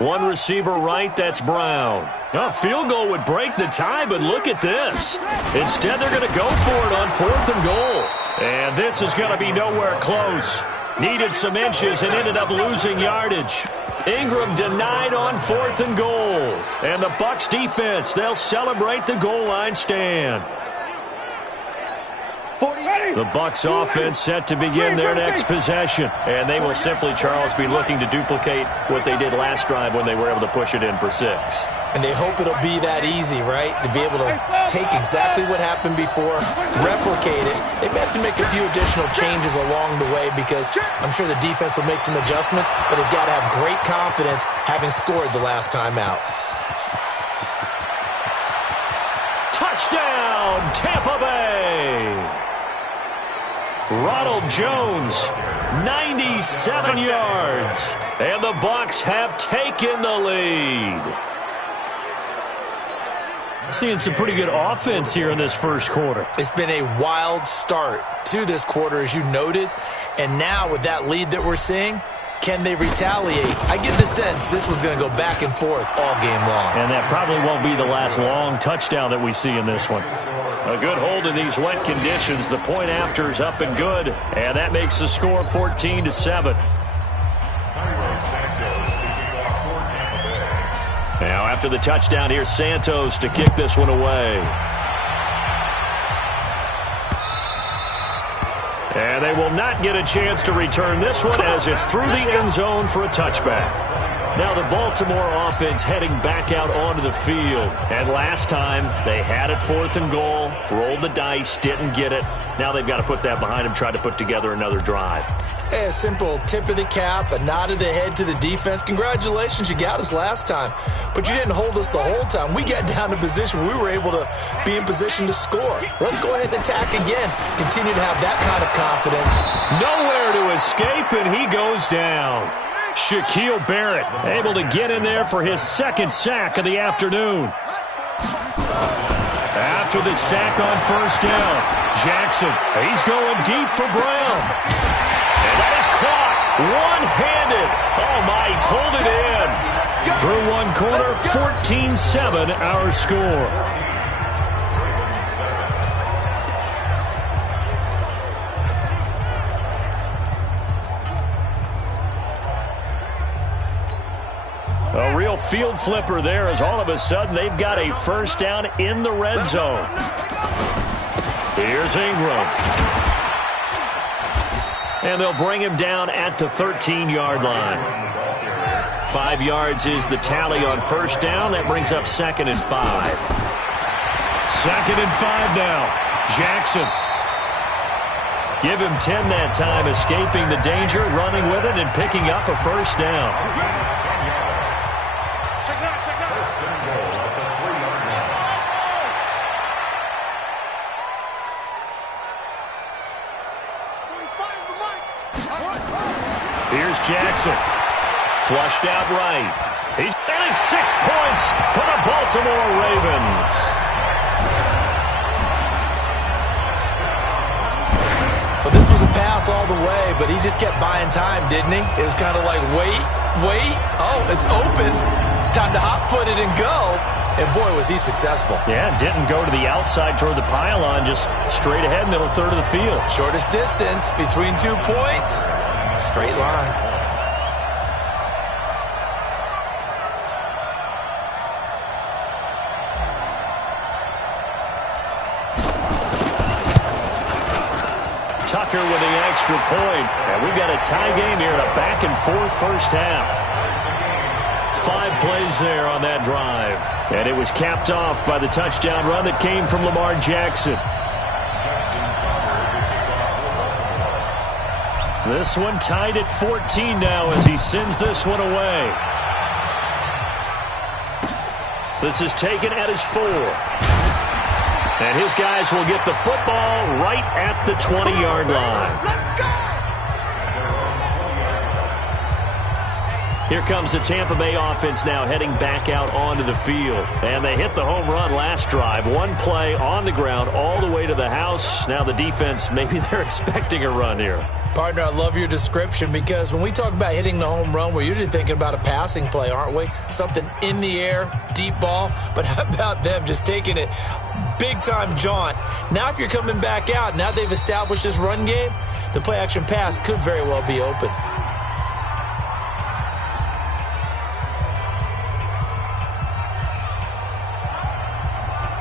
One receiver right, that's Brown. A field goal would break the tie, but look at this. Instead, they're going to go for it on 4th and goal. And this is going to be nowhere close. Needed some inches and ended up losing yardage. Ingram denied on 4th and goal. And the Bucs defense, they'll celebrate the goal line stand. The Bucs offense set to begin their next possession. And they will simply, Charles, be looking to duplicate what they did last drive when they were able to push it in for 6. And they hope it'll be that easy, right? To be able to take exactly what happened before, replicate it. They may have to make a few additional changes along the way because I'm sure the defense will make some adjustments, but they've got to have great confidence having scored the last time out. Touchdown, Tampa Bay! Ronald Jones, 97 yards. And the Bucs have taken the lead. Seeing some pretty good offense here in this first quarter. It's been a wild start to this quarter, as you noted. And now with that lead that we're seing, can they retaliate? I get the sense this one's going to go back and forth all game long. And that probably won't be the last long touchdown that we see in this one. A good hold in these wet conditions. The point after is up and good. And that makes the score 14-7. Now after the touchdown, here's Santos to kick this one away. And they will not get a chance to return this one as it's through the end zone for a touchback. Now the Baltimore offense heading back out onto the field. And last time they had it 4th and goal, rolled the dice, didn't get it. Now they've got to put that behind them, try to put together another drive. Hey, a simple tip of the cap, a nod of the head to the defense. Congratulations, you got us last time. But you didn't hold us the whole time. We got down to position. We were able to be in position to score. Let's go ahead and attack again. Continue to have that kind of confidence. Nowhere to escape, and he goes down. Shaquille Barrett able to get in there for his 2nd sack of the afternoon. After the sack on 1st down, Jackson, he's going deep for Brown. And that is caught one-handed. Oh, my, he pulled it in. Through one corner, 14-7 our score. A real field flipper there as all of a sudden they've got a 1st down in the red zone. Here's Ingram. And they'll bring him down at the 13-yard line. 5 yards is the tally on 1st down. That brings up 2nd and 5. 2nd and 5 now. Jackson. Give him 10 that time, escaping the danger, running with it, and picking up a 1st down. Here's Jackson. Flushed out right. He's getting 6 points for the Baltimore Ravens. Well, this was a pass all the way, but he just kept buying time, didn't he? It was kind of like, wait. Oh, it's open. Time to hot-foot it and go. And, boy, was he successful. Yeah, didn't go to the outside toward the pylon, just straight ahead, middle third of the field. Shortest distance between 2 points. Straight line. Tucker with the extra point. And we've got a tie game here in a back-and-forth 1st half. 5 plays there on that drive. And it was capped off by the touchdown run that came from Lamar Jackson. This one tied at 14 now as he sends this one away. This is taken at his 4. And his guys will get the football right at the 20-yard line. Here comes the Tampa Bay offense now heading back out onto the field. And they hit the home run last drive. 1 play on the ground all the way to the house. Now the defense, maybe they're expecting a run here. Partner, I love your description because when we talk about hitting the home run, we're usually thinking about a passing play, aren't we? Something in the air, deep ball. But how about them just taking it big-time jaunt? Now if you're coming back out, now they've established this run game, the play-action pass could very well be open.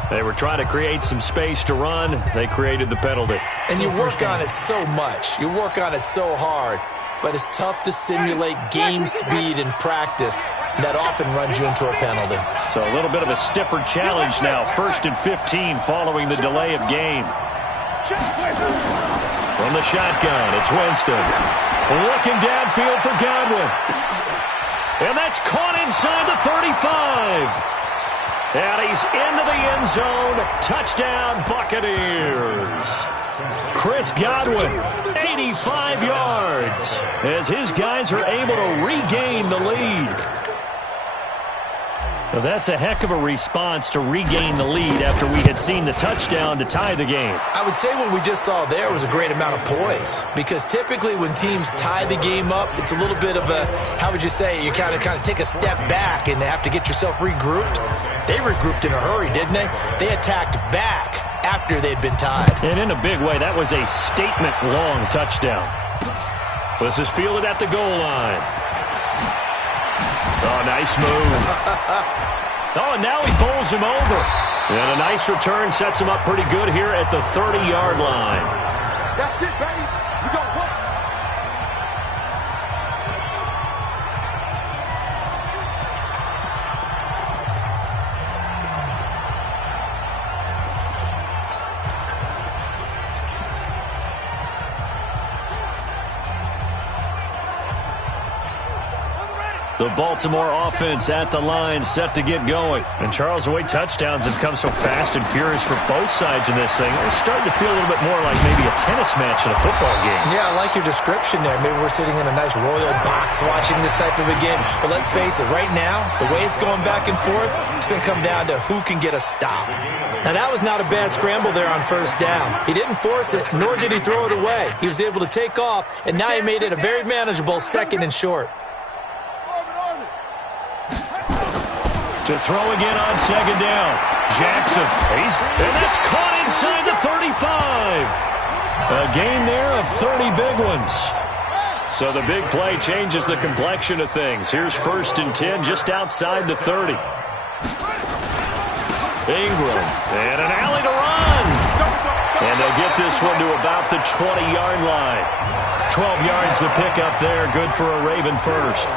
They were trying to create some space to run. They created the penalty. And you work on it so much. You work on it so hard. But it's tough to simulate game speed in practice. That often runs you into a penalty. So a little bit of a stiffer challenge now. 1st and 15 following the delay of game. From the shotgun, it's Winston. Looking downfield for Godwin. And that's caught inside the 35. And he's into the end zone. Touchdown, Buccaneers. Chris Godwin, 85 yards, as his guys are able to regain the lead. Well, that's a heck of a response to regain the lead after we had seen the touchdown to tie the game. I would say what we just saw there was a great amount of poise, because typically when teams tie the game up, it's a little bit of a, how would you say, you kind of take a step back and have to get yourself regrouped. They regrouped in a hurry, didn't they? They attacked back after they'd been tied. And in a big way, that was a statement-long touchdown. This is fielded at the goal line. Oh, nice move. Oh, and now he bowls him over. And a nice return sets him up pretty good here at the 30-yard line. That's it, baby. We got one. The Baltimore offense at the line, set to get going. And Charles, the way touchdowns have come so fast and furious for both sides in this thing, it's starting to feel a little bit more like maybe a tennis match in a football game. Yeah, I like your description there. Maybe we're sitting in a nice royal box watching this type of a game. But let's face it, right now, the way it's going back and forth, it's going to come down to who can get a stop. Now, that was not a bad scramble there on first down. He didn't force it, nor did he throw it away. He was able to take off, and now he made it a very manageable second and short. To throw again on second down. Jackson. And that's caught inside the 35. A gain there of 30 big ones. So the big play changes the complexion of things. Here's 1st and 10 just outside the 30. Ingram. And an alley to run. And they'll get this one to about the 20-yard line. 12 yards the pickup there. Good for a Raven first.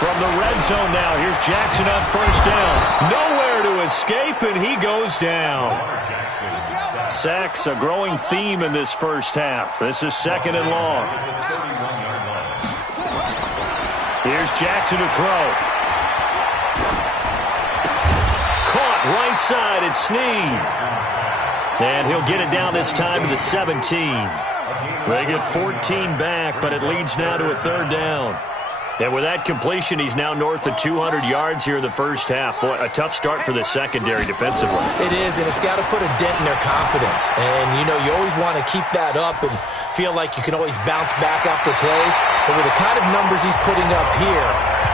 From the red zone now, here's Jackson on first down. Nowhere to escape, and he goes down. Sacks, a growing theme in this first half. This is 2nd and long. Here's Jackson to throw. Caught right side, it's Snead. And he'll get it down this time to the 17. They get 14 back, but it leads now to a 3rd down. And with that completion, he's now north of 200 yards here in the first half. Boy, a tough start for the secondary defensively. It is, and it's got to put a dent in their confidence. And, you know, you always want to keep that up and feel like you can always bounce back after plays. But with the kind of numbers he's putting up here,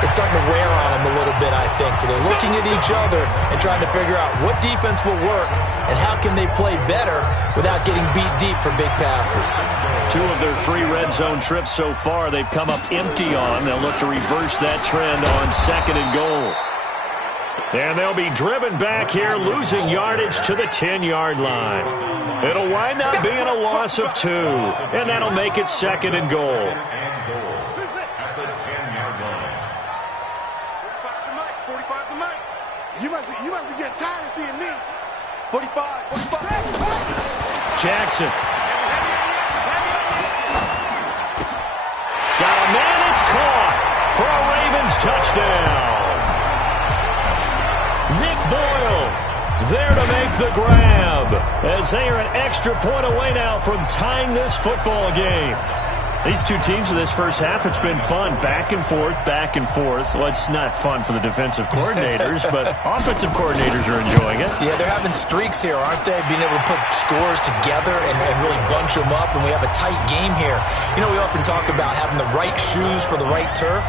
it's starting to wear on them a little bit, I think. So they're looking at each other and trying to figure out what defense will work and how can they play better without getting beat deep for big passes. 2 of their 3 red zone trips so far, they've come up empty on. They'll look to reverse that trend on 2nd and goal. And they'll be driven back here, losing yardage to the 10-yard line. It'll wind up being a loss of 2, and that'll make it 2nd and goal. You must be getting tired of seeing me. 45. Jackson. Got a man, it's caught for a Ravens touchdown. Nick Boyle there to make the grab as they are an extra point away now from tying this football game. These two teams in this first half, it's been fun. Back and forth, back and forth. Well, it's not fun for the defensive coordinators, but offensive coordinators are enjoying it. Yeah, they're having streaks here, aren't they? Being able to put scores together and really bunch them up, and we have a tight game here. You know, we often talk about having the right shoes for the right turf.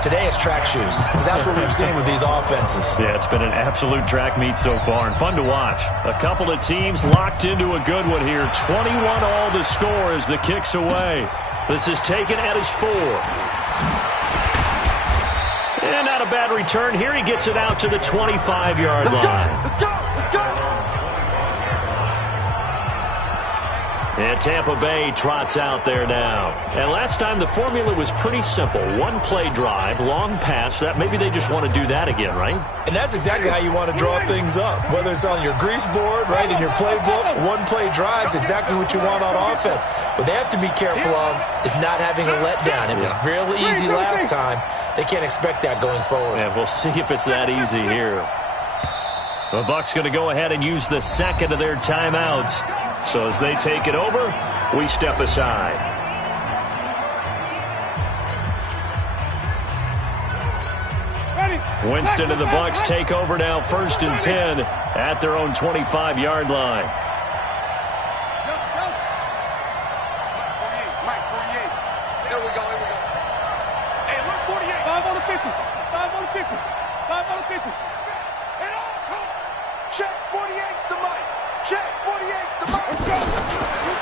Today it's track shoes, because that's what we've seen with these offenses. Yeah, it's been an absolute track meet so far, and fun to watch. A couple of teams locked into a good one here. 21 all the score as the kick's away. This is taken at his 4. And not a bad return here. He gets it out to the 25-yard line. Let's go! And Tampa Bay trots out there now. And last time the formula was pretty simple. 1 play drive, long pass. That maybe they just want to do that again, right? And that's exactly how you want to draw things up. Whether it's on your grease board, right, in your playbook, 1 play drive is exactly what you want on offense. What they have to be careful of is not having a letdown. It was real easy last time. They can't expect that going forward. Yeah, we'll see if it's that easy here. The Bucs going to go ahead and use the second of their timeouts. So as they take it over, we step aside. Winston and the Bucs take over now, 1st and 10 at their own 25-yard line. Here we go. Hey, look, 48. 5 on the 50. 5 on the 50. 5 on the 50. And all come. Check 48's the mic. Check 48's the mic.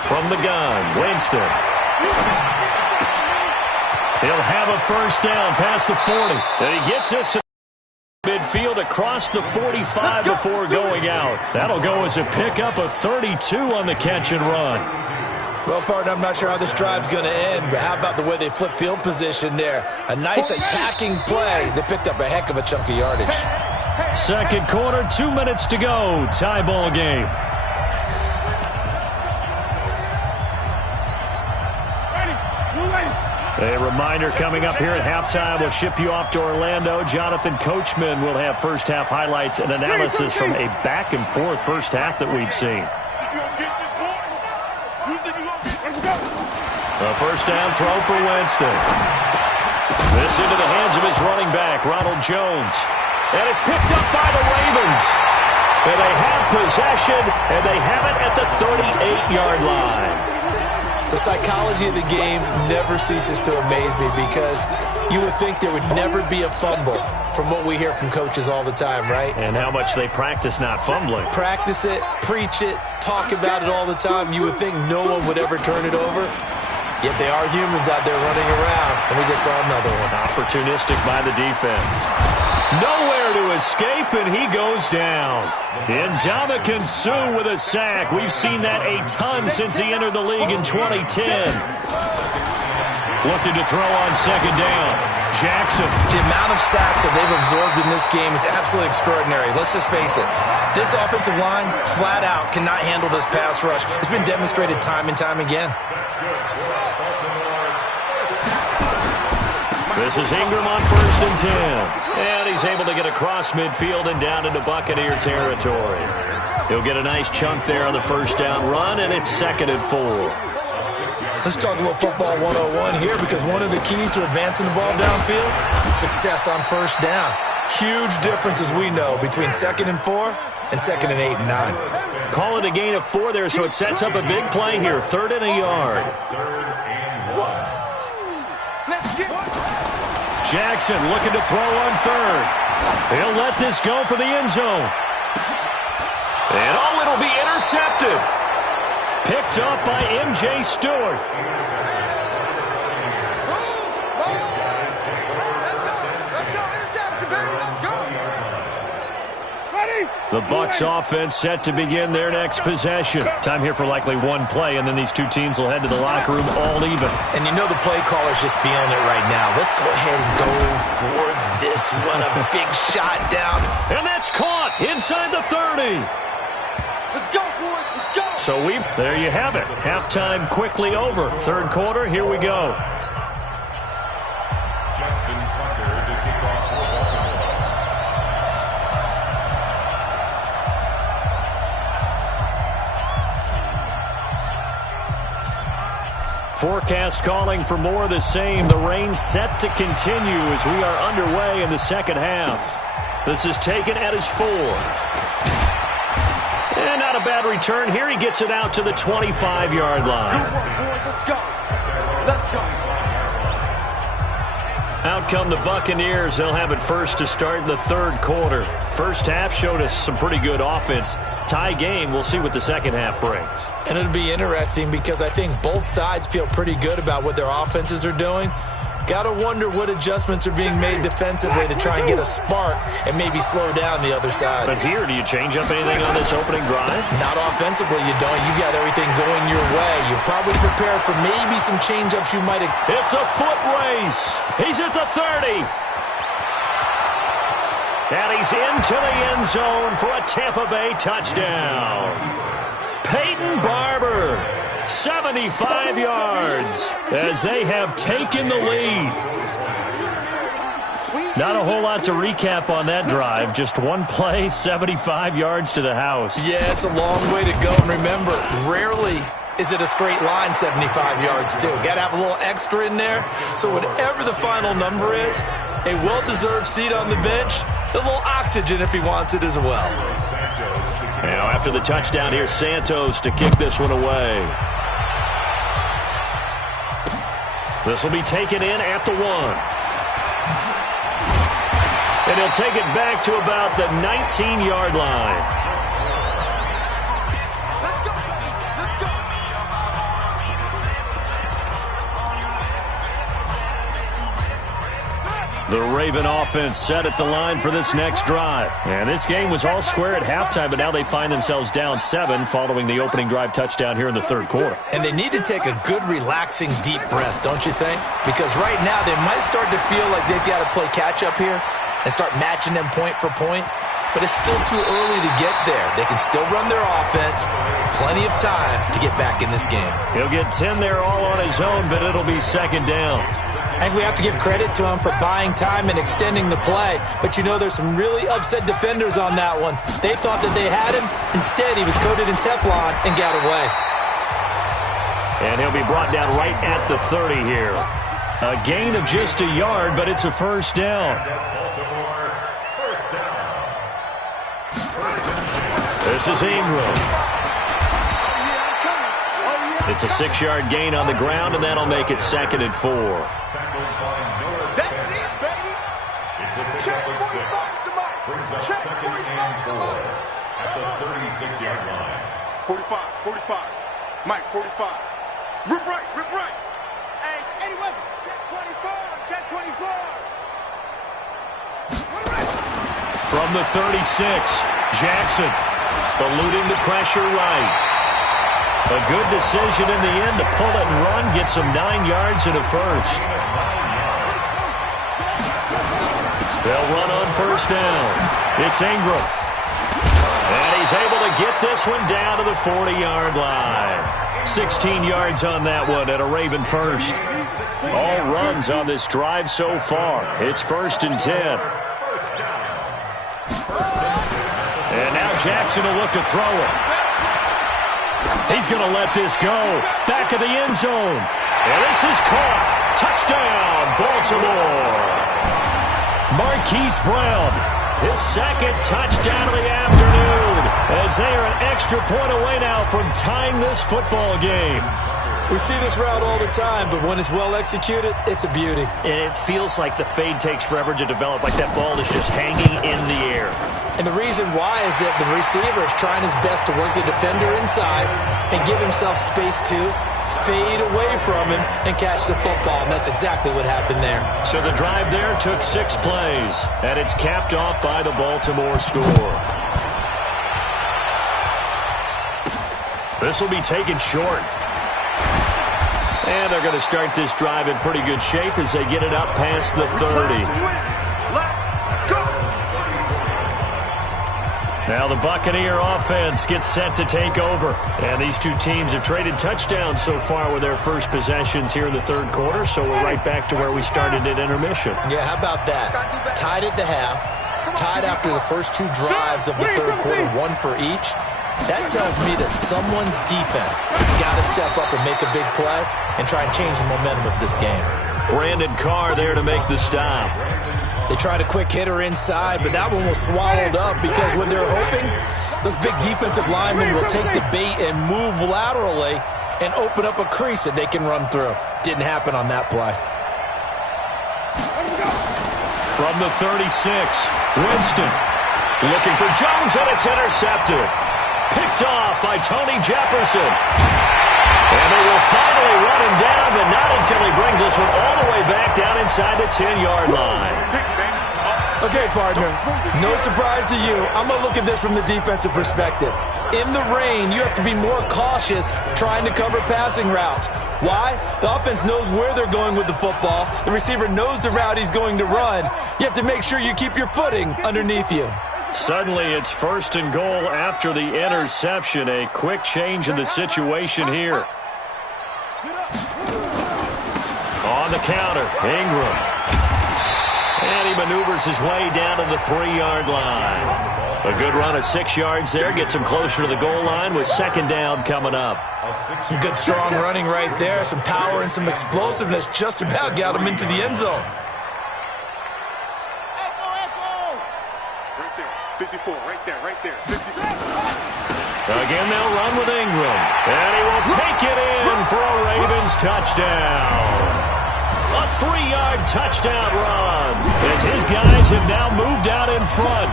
From the gun, Winston. He'll have a first down past the 40. And he gets this to midfield across the 45 before going out. That'll go as a pickup of 32 on the catch and run. Well, partner, I'm not sure how this drive's going to end, but how about the way they flip field position there? A nice attacking play. They picked up a heck of a chunk of yardage. Second quarter, 2 minutes to go. Tie ball game. A reminder coming up here at halftime. We'll ship you off to Orlando. Jonathan Coachman will have first half highlights and analysis from a back and forth first half that we've seen. A first down throw for Winston. This into the hands of his running back, Ronald Jones. And it's picked up by the Ravens. And they have possession, and they have it at the 38-yard line. The psychology of the game never ceases to amaze me because you would think there would never be a fumble from what we hear from coaches all the time, right? And how much they practice not fumbling. Practice it, preach it, talk about it all the time. You would think no one would ever turn it over. Yet they are humans out there running around, and we just saw another one. Opportunistic by the defense. Nowhere to escape, and he goes down. Ndamukong Suh with a sack. We've seen that a ton since he entered the league in 2010. Looking to throw on second down. Jackson. The amount of sacks that they've absorbed in this game is absolutely extraordinary. Let's just face it. This offensive line, flat out, cannot handle this pass rush. It's been demonstrated time and time again. This is Ingram on 1st and 10. And he's able to get across midfield and down into Buccaneer territory. He'll get a nice chunk there on the first down run, and it's 2nd and 4. Let's talk a little football 101 here because one of the keys to advancing the ball downfield, success on first down. Huge difference, as we know, between 2nd and 4 and 2nd and 8 and 9. Call it a gain of 4 there, so it sets up a big play here. 3rd and a yard. Jackson looking to throw on 3rd. He'll let this go for the end zone. And oh, it'll be intercepted. Picked up by M.J. Stewart. The Bucs offense set to begin their next possession. Time here for likely one play, and then these two teams will head to the locker room all even. And you know the play caller's just feeling it right now. Let's go ahead and go for this one. A big shot down. And that's caught inside the 30. Let's go, boys. Let's go. So there you have it. Halftime quickly over. 3rd quarter, here we go. Forecast calling for more of the same. The rain set to continue as we are underway in the second half. This is taken at his 4. And not a bad return here. He gets it out to the 25-yard line. Let's go. Let's go. Out come the Buccaneers. They'll have it first to start the 3rd quarter. First half showed us some pretty good offense. Tie game. We'll see what the second half brings. And it'll be interesting because I think both sides feel pretty good about what their offenses are doing. Got to wonder what adjustments are being made defensively to try and get a spark and maybe slow down the other side. But here, do you change up anything on this opening drive? Not offensively, you don't. You got everything going your way. You're probably prepared for maybe some change-ups you might have. It's a foot race. He's at the 30. And he's into the end zone for a Tampa Bay touchdown. Peyton Barber, 75 yards as they have taken the lead. Not a whole lot to recap on that drive. Just one play, 75 yards to the house. Yeah, it's a long way to go. And remember, rarely is it a straight line 75 yards, too. Got to have a little extra in there. So whatever the final number is, a well-deserved seat on the bench, a little oxygen if he wants it as well. Now, after the touchdown, here's Santos to kick this one away. This will be taken in at the 1. And he'll take it back to about the 19-yard line. The Raven offense set at the line for this next drive. And this game was all square at halftime, but now they find themselves down 7 following the opening drive touchdown here in the third quarter. And they need to take a good, relaxing, deep breath, don't you think? Because right now they might start to feel like they've got to play catch-up here and start matching them point for point. But it's still too early to get there. They can still run their offense. Plenty of time to get back in this game. He'll get 10 there all on his own, but it'll be second down. I think we have to give credit to him for buying time and extending the play. But, you know, there's some really upset defenders on that one. They thought that they had him. Instead, he was coated in Teflon and got away. And he'll be brought down right at the 30 here. A gain of just a yard, but it's a first down. This is Ingram. It's a 6-yard gain on the ground, and that'll make it second and 4. That's it, baby. Check 45 to Mike. Check 45 to Mike. At the 36-yard line. 45. Mike, 45. Rip right. Hey, Eddie Weber. Check 24. From the 36, Jackson eluding the pressure right. A good decision in the end to pull it and run, gets him 9 yards and a first. They'll run on first down. It's Ingram. And he's able to get this one down to the 40-yard line. 16 yards on that one at a Raven first. All runs on this drive so far. It's 1st and 10. And now Jackson will look to throw it. He's going to let this go. Back of the end zone. And this is caught. Touchdown, Baltimore. Marquise Brown, his second touchdown of the afternoon, as they are an extra point away now from tying this football game. We see this route all the time, but when it's well executed, it's a beauty. And it feels like the fade takes forever to develop, like that ball is just hanging in the air. And the reason why is that the receiver is trying his best to work the defender inside and give himself space to fade away from him and catch the football. And that's exactly what happened there. So the drive there took 6 plays, and it's capped off by the Baltimore score. This will be taken short. And they're going to start this drive in pretty good shape as they get it up past the 30. Now the Buccaneer offense gets set to take over. And these two teams have traded touchdowns so far with their first possessions here in the third quarter. So we're right back to where we started at intermission. Yeah, how about that? Tied at the half. Tied after the first 2 drives of the third quarter, 1 for each. That tells me that someone's defense has got to step up and make a big play and try and change the momentum of this game. Brandon Carr there to make the stop. They tried a quick hitter inside, but that one was swallowed up because when they're hoping, those big defensive linemen will take the bait and move laterally and open up a crease that they can run through. Didn't happen on that play. From the 36, Winston looking for Jones, and it's intercepted. Picked off by Tony Jefferson. And they will finally run him down, but not until he brings this one all the way back down inside the 10-yard line. Okay, partner, no surprise to you. I'm going to look at this from the defensive perspective. In the rain, you have to be more cautious trying to cover passing routes. Why? The offense knows where they're going with the football. The receiver knows the route he's going to run. You have to make sure you keep your footing underneath you. Suddenly, it's 1st and goal after the interception. A quick change in the situation here. On the counter, Ingram. And he maneuvers his way down to the 3-yard line. A good run of 6 yards there. Gets him closer to the goal line with second down coming up. Some good strong running right there. Some power and some explosiveness just about got him into the end zone. Right there. 54. Right there. 54. Again, they'll run with Ingram. And he will take it in for a Ravens touchdown. A 3-yard touchdown run as his guys have now moved out in front.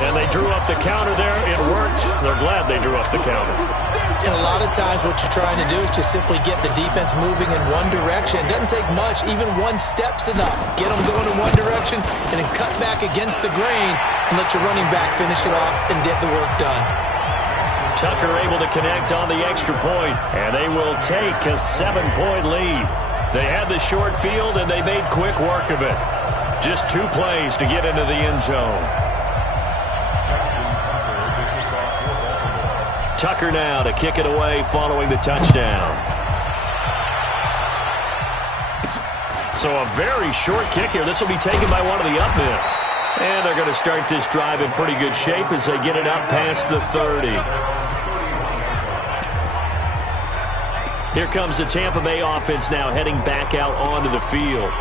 And they drew up the counter there. It worked. They're glad they drew up the counter. And a lot of times what you're trying to do is just simply get the defense moving in one direction. It doesn't take much. Even one step's enough. Get them going in one direction and then cut back against the grain and let your running back finish it off and get the work done. Tucker able to connect on the extra point, and they will take a 7-point lead. They had the short field, and they made quick work of it. Just 2 plays to get into the end zone. Tucker now to kick it away following the touchdown. So a very short kick here. This will be taken by one of the up men. And they're going to start this drive in pretty good shape as they get it up past the 30. Here comes the Tampa Bay offense now heading back out onto the field.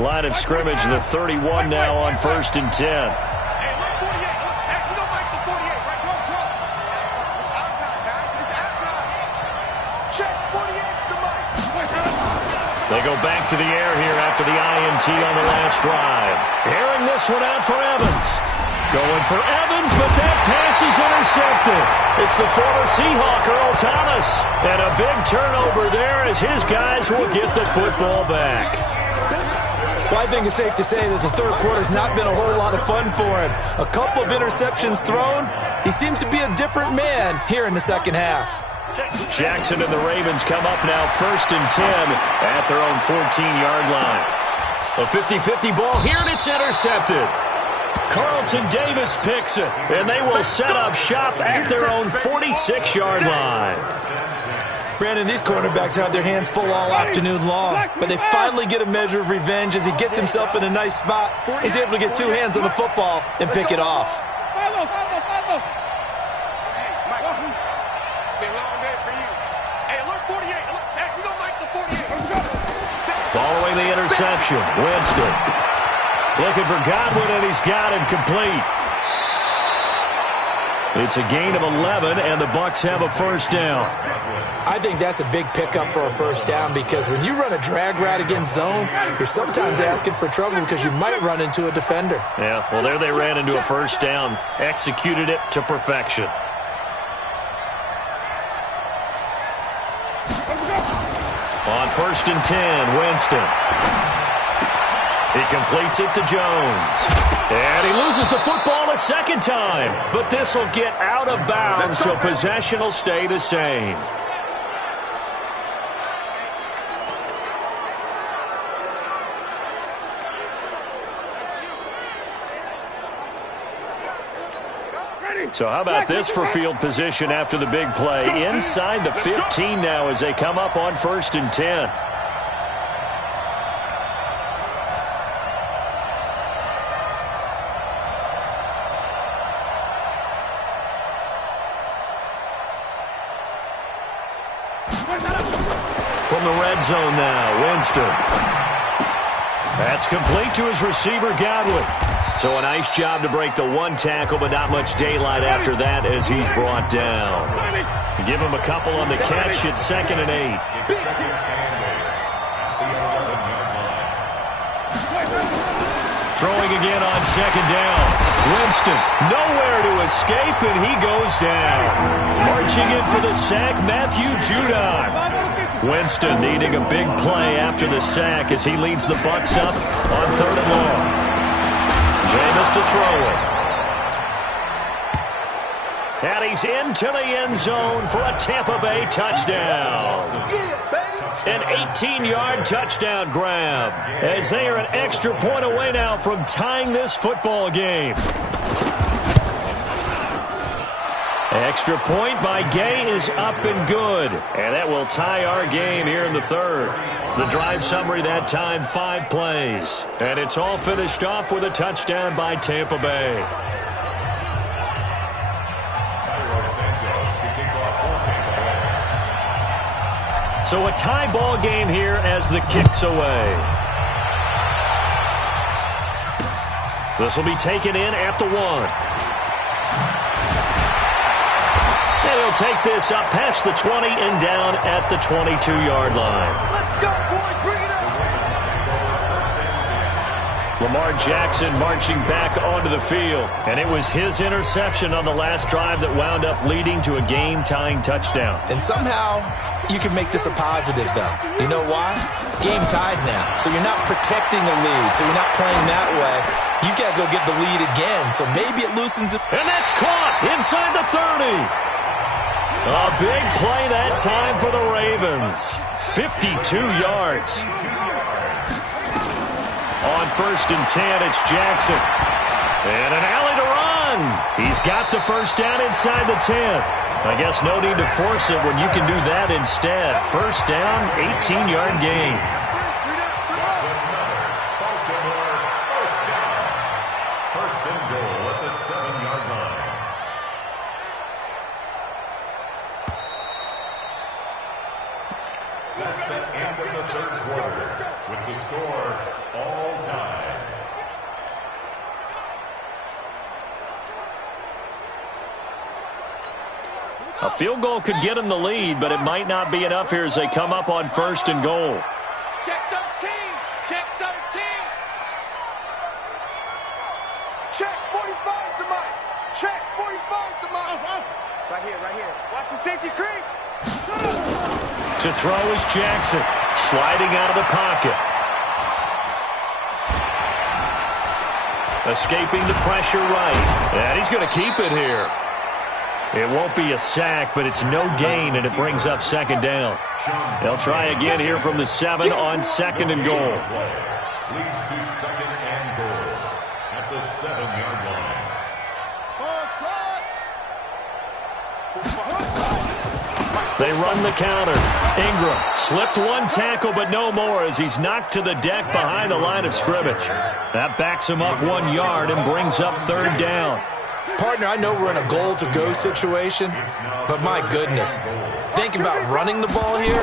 Line of scrimmage, the 31 now on 1st and 10. Hey, look, 48. Hey, you don't like the 48, right? Control. It's our time, guys. It's our time. Check 48's the mic. They go back to the air here after the INT on the last drive. Airing this one out for Evans. Going for Evans, but that pass is intercepted. It's the former Seahawk, Earl Thomas. And a big turnover there as his guys will get the football back. Well, I think it's safe to say that the third quarter's not been a whole lot of fun for him. A couple of interceptions thrown. He seems to be a different man here in the second half. Jackson and the Ravens come up now 1st and 10 at their own 14-yard line. A 50-50 ball here, and it's intercepted. Carlton Davis picks it, and they will set up shop at their own 46-yard line. Brandon, these cornerbacks had their hands full all afternoon long, but they finally get a measure of revenge as he gets himself in a nice spot. He's able to get 2 hands on the football and pick it off. Following the interception, Winston looking for Godwin, and he's got him complete. It's a gain of 11, and the Bucs have a first down. I think that's a big pickup for a first down because when you run a drag route against zone, you're sometimes asking for trouble because you might run into a defender. Yeah, well, there they ran into a first down, executed it to perfection. On 1st and 10, Winston. He completes it to Jones. And he loses the football a second time. But this will get out of bounds, so possession will stay the same. So how about this for field position after the big play? Inside the 15 now as they come up on 1st and 10. From the red zone now, Winston. That's complete to his receiver, Godwin. So a nice job to break the 1 tackle, but not much daylight after that as he's brought down. Give him a couple on the catch. It's 2nd and 8. Throwing again on 2nd down. Winston nowhere to escape, and he goes down. Marching in for the sack, Matthew Judon. Winston needing a big play after the sack as he leads the Bucs up on 3rd and long. Jameis to throw it. And he's into the end zone for a Tampa Bay touchdown. An 18-yard touchdown grab as they are an extra point away now from tying this football game. Extra point by Gay is up and good. And that will tie our game here in the third. The drive summary that time, 5 plays. And it's all finished off with a touchdown by Tampa Bay. So a tie ball game here as the kick's away. This will be taken in at the 1. And he'll take this up past the 20 and down at the 22-yard line. Let's go, boys. Bring it up. Lamar Jackson marching back onto the field. And it was his interception on the last drive that wound up leading to a game-tying touchdown. And somehow you can make this a positive, though. You know why? Game tied now. So you're not protecting a lead. So you're not playing that way. You got to go get the lead again. So maybe it loosens it. And that's caught inside the 30. A big play that time for the Ravens. 52 yards. On 1st and 10, it's Jackson. And an alley to run. He's got the first down inside the 10. I guess no need to force it when you can do that instead. First down, 18-yard gain. First and goal at the 7-yard line. That's the end of the third quarter, with the score all tied. A field goal could get him the lead, but it might not be enough here as they come up on 1st and goal. Check 13. Check 13. Check 45's the mic. Check 45's the mic. Right here, right here. Watch the safety creep. To throw is Jackson, sliding out of the pocket. Escaping the pressure right. And he's going to keep it here. It won't be a sack, but it's no gain, and it brings up 2nd down. They'll try again here from the 7 on 2nd and goal. Leads to 2nd and goal at the 7-yard line. They run the counter. Ingram slipped one tackle, but no more as he's knocked to the deck behind the line of scrimmage. That backs him up 1 yard and brings up 3rd down. Partner, I know we're in a goal-to-go situation, but my goodness. Think about running the ball here.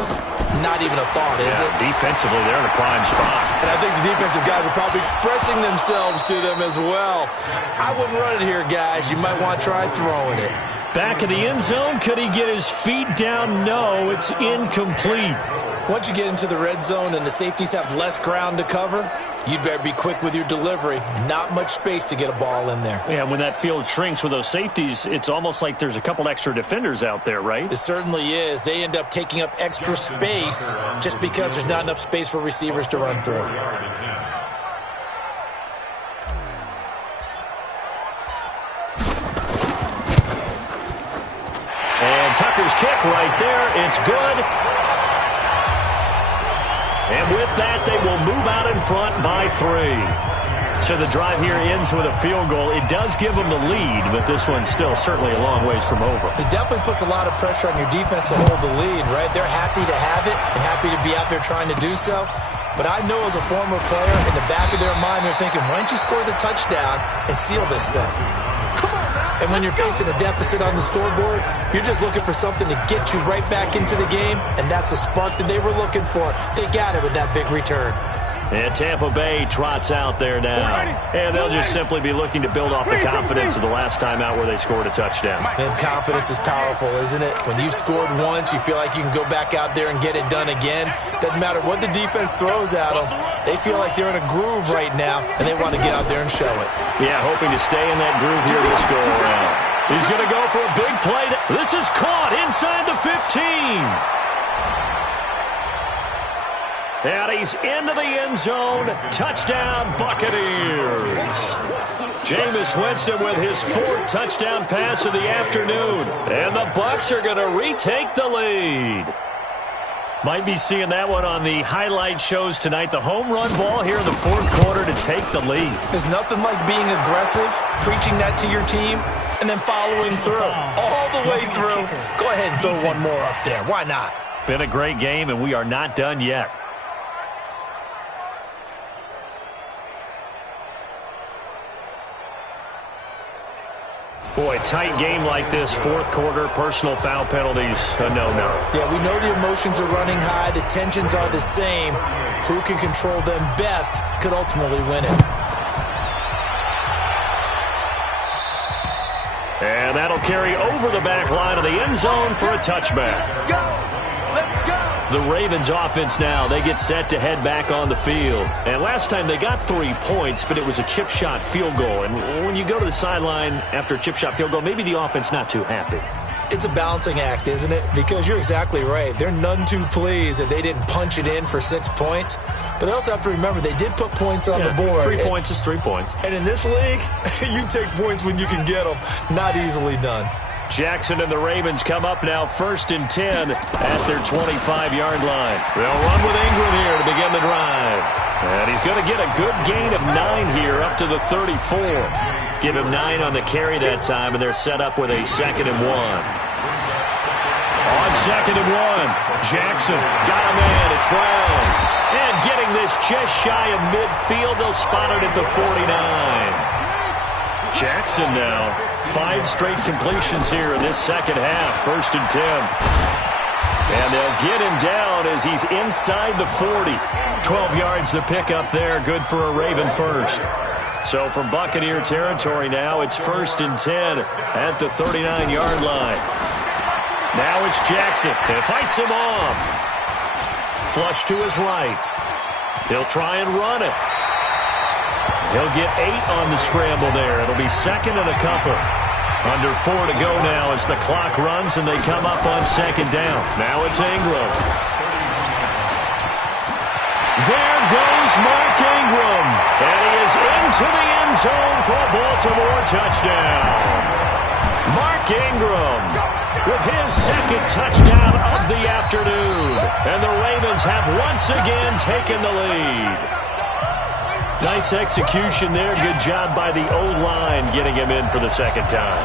Not even a thought, is it? Defensively, they're in a prime spot. And I think the defensive guys are probably expressing themselves to them as well. I wouldn't run it here, guys. You might want to try throwing it. Back in the end zone, could he get his feet down? No, it's incomplete. Once you get into the red zone and the safeties have less ground to cover, you'd better be quick with your delivery. Not much space to get a ball in there. Yeah, when that field shrinks with those safeties, it's almost like there's a couple extra defenders out there, right? It certainly is. They end up taking up extra space just because there's not enough space for receivers to run through. And Tucker's kick right there. It's good. And with that, they will move out in front by 3. So the drive here ends with a field goal. It does give them the lead, but this one's still certainly a long ways from over. It definitely puts a lot of pressure on your defense to hold the lead, right? They're happy to have it and happy to be out there trying to do so. But I know as a former player, in the back of their mind, they're thinking, why don't you score the touchdown and seal this thing? And when you're facing a deficit on the scoreboard, you're just looking for something to get you right back into the game, and that's the spark that they were looking for. They got it with that big return. And Tampa Bay trots out there now. And they'll just simply be looking to build off the confidence of the last time out where they scored a touchdown. And confidence is powerful, isn't it? When you've scored once, you feel like you can go back out there and get it done again. Doesn't matter what the defense throws at them. They feel like they're in a groove right now, and they want to get out there and show it. Yeah, hoping to stay in that groove here this go-around. He's going to go for a big play. This is caught inside the 15. And he's into the end zone. Touchdown, Buccaneers. Jameis Winston with his 4th touchdown pass of the afternoon. And the Bucs are going to retake the lead. Might be seeing that one on the highlight shows tonight. The home run ball here in the 4th quarter to take the lead. There's nothing like being aggressive, preaching that to your team, and then following through. All the way through. Go ahead and throw one more up there. Why not? Been a great game, and we are not done yet. Boy, tight game like this, fourth quarter, personal foul penalties, a no-no. Yeah, we know the emotions are running high. The tensions are the same. Who can control them best could ultimately win it. And that'll carry over the back line of the end zone for a touchback. Go! Let's go! The Ravens offense now, they get set to head back on the field. And last time they got 3 points, but it was a chip shot field goal. And when you go to the sideline after a chip shot field goal, maybe the offense not too happy. It's a balancing act, isn't it? Because you're exactly right. They're none too pleased that they didn't punch it in for 6 points. But they also have to remember they did put points on the board. 3 points is 3 points. And in this league, you take points when you can get them. Not easily done. Jackson and the Ravens come up now 1st and 10 at their 25-yard line. They'll run with Ingram here to begin the drive. And he's going to get a good gain of 9 here up to the 34. Give him 9 on the carry that time, and they're set up with a 2nd and 1. On 2nd and 1, Jackson got a man. It's Brown. And getting this just shy of midfield, they'll spot it at the 49. Jackson now, 5 straight completions here in this second half, 1st and 10. And they'll get him down as he's inside the 40. 12 yards to pick up there, good for a Raven first. So from Buccaneer territory now, it's 1st and 10 at the 39-yard line. Now it's Jackson, and fights him off. Flush to his right. He'll try and run it. He'll get 8 on the scramble there. It'll be 2nd and a couple. Under 4 to go now as the clock runs and they come up on 2nd down. Now it's Ingram. There goes Mark Ingram. And he is into the end zone for a Baltimore touchdown. Mark Ingram with his 2nd touchdown of the afternoon. And the Ravens have once again taken the lead. Nice execution there. Good job by the O-line getting him in for the 2nd time.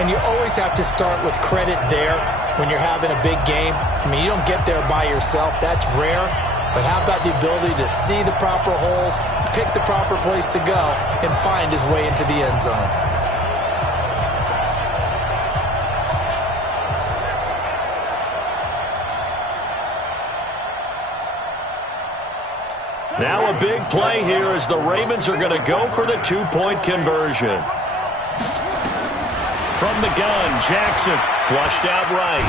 And you always have to start with credit there when you're having a big game. I mean, you don't get there by yourself. That's rare. But how about the ability to see the proper holes, pick the proper place to go, and find his way into the end zone? Now a big play here as the Ravens are going to go for the 2-point conversion. From the gun, Jackson flushed out right.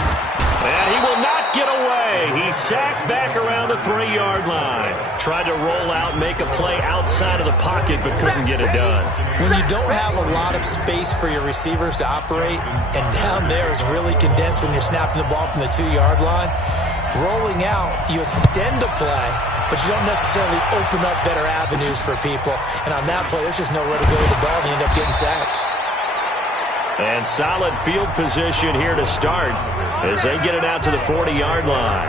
And he will not get away. He's sacked back around the 3-yard line. Tried to roll out, make a play outside of the pocket, but couldn't get it done. When you don't have a lot of space for your receivers to operate, and down there is really condensed when you're snapping the ball from the 2-yard line, rolling out, you extend the play, but you don't necessarily open up better avenues for people. And on that play, there's just nowhere to go with the ball, and you end up getting sacked. And solid field position here to start as they get it out to the 40-yard line.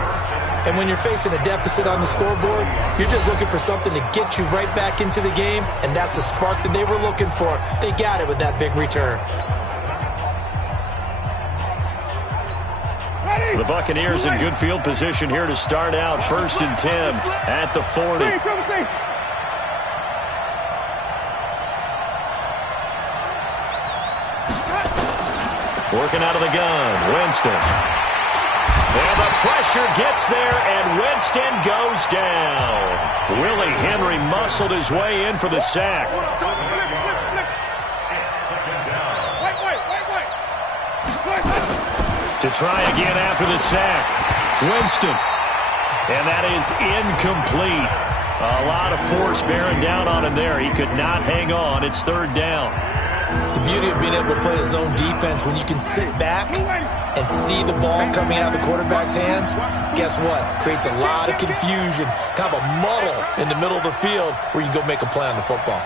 And when you're facing a deficit on the scoreboard, you're just looking for something to get you right back into the game, and that's the spark that they were looking for. They got it with that big return. The Buccaneers in good field position here to start out. 1st and 10 at the 40. Working out of the gun, Winston. And the pressure gets there, and Winston goes down. Willie Henry muscled his way in for the sack. To try again after the sack. Winston. And that is incomplete. A lot of force bearing down on him there. He could not hang on. It's 3rd down. The beauty of being able to play a zone defense when you can sit back and see the ball coming out of the quarterback's hands, guess what? Creates a lot of confusion, kind of a muddle in the middle of the field where you can go make a play on the football.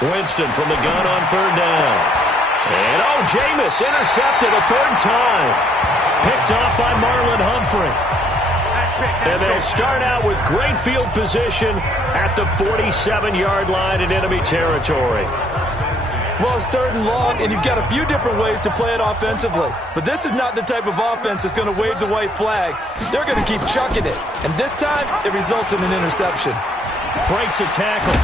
Winston from the gun on 3rd down. And, Jameis intercepted a 3rd time. Picked off by Marlon Humphrey. And they'll start out with great field position at the 47-yard line in enemy territory. Well, it's 3rd and long, and you've got a few different ways to play it offensively. But this is not the type of offense that's going to wave the white flag. They're going to keep chucking it. And this time, it results in an interception. Breaks a tackle.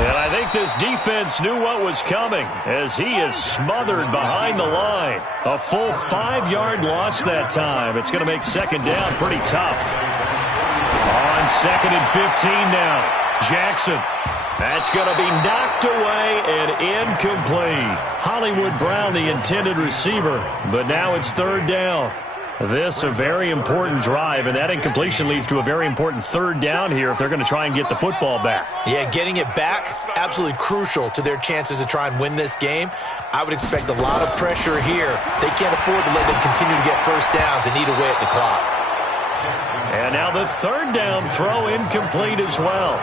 And I think this defense knew what was coming as he is smothered behind the line. A full 5-yard loss that time. It's going to make 2nd down pretty tough. On 2nd and 15 now. Jackson. That's going to be knocked away and incomplete. Hollywood Brown, the intended receiver, but now it's 3rd down. This a very important drive, and that incompletion leads to a very important 3rd down here if they're going to try and get the football back. Yeah, getting it back, absolutely crucial to their chances to try and win this game. I would expect a lot of pressure here. They can't afford to let them continue to get first downs and eat away at the clock. And now the 3rd down throw incomplete as well.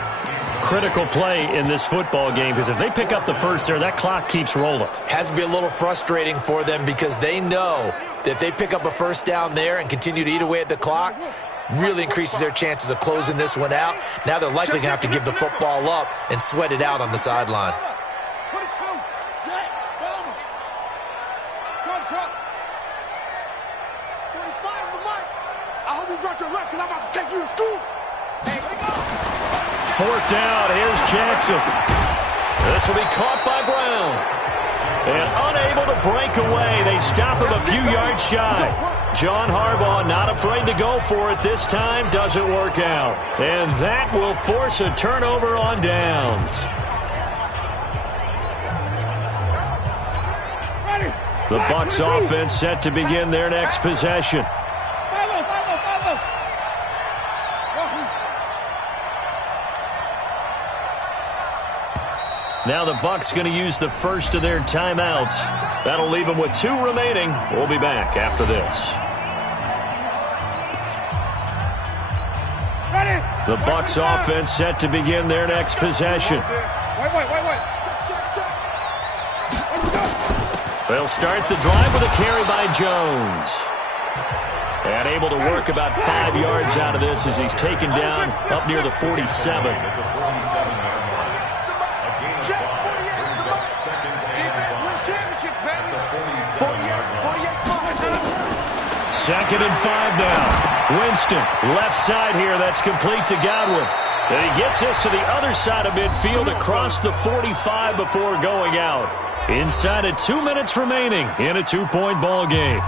Critical play in this football game because if they pick up the first there, that clock keeps rolling. Has to be a little frustrating for them because they know that if they pick up a first down there and continue to eat away at the clock, really increases their chances of closing this one out. Now they're likely going to have to give the football up and sweat it out on the sideline. 22, Jack, Belma. Trump. 45 the mic. I hope you brought your lunch because I'm about to take you to school. Hey, where you go? 4th down, here's Jackson. This will be caught by Brown. And unable to break away, they stop him a few yards shy. John Harbaugh not afraid to go for it this time, doesn't work out. And that will force a turnover on downs. The Bucs offense set to begin their next possession. Now the Bucs going to use the first of their timeouts. That'll leave them with 2 remaining. We'll be back after this. The Bucs offense set to begin their next possession. Wait. Check. They'll start the drive with a carry by Jones. And able to work about 5 yards out of this as he's taken down up near the 47. Second and 5 now. Winston, left side here. That's complete to Godwin. And he gets this to the other side of midfield across the 45 before going out. Inside of 2 minutes remaining in a 2-point ball game.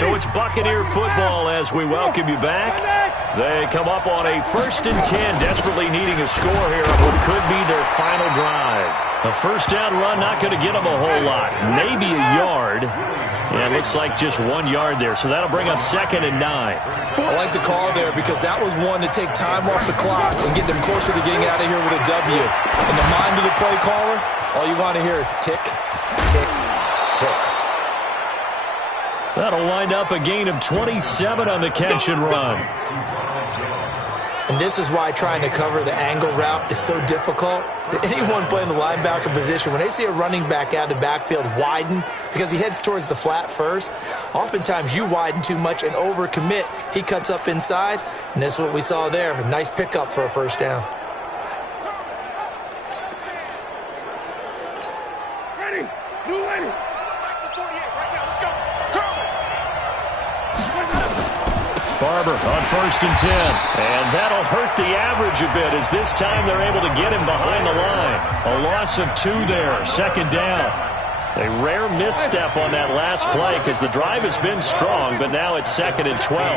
So it's Buccaneer football as we welcome you back. They come up on a 1st and 10, desperately needing a score here on what could be their final drive. A first down run not going to get them a whole lot. Maybe a yard. And it looks like just 1 yard there. So that'll bring up 2nd and 9. I like the call there because that was one to take time off the clock and get them closer to getting out of here with a W. In the mind of the play caller, all you want to hear is tick, tick, tick. That'll wind up a gain of 27 on the catch and run. And this is why trying to cover the angle route is so difficult. Anyone playing the linebacker position, when they see a running back out of the backfield widen because he heads towards the flat first, oftentimes you widen too much and overcommit. He cuts up inside, and that's what we saw there. A nice pickup for a first down. Ready. New ready. Barber on 1st and 10. And that'll hurt the average a bit as this time they're able to get him behind the line. A loss of 2 there, 2nd down. A rare misstep on that last play because the drive has been strong, but now it's 2nd and 12. 5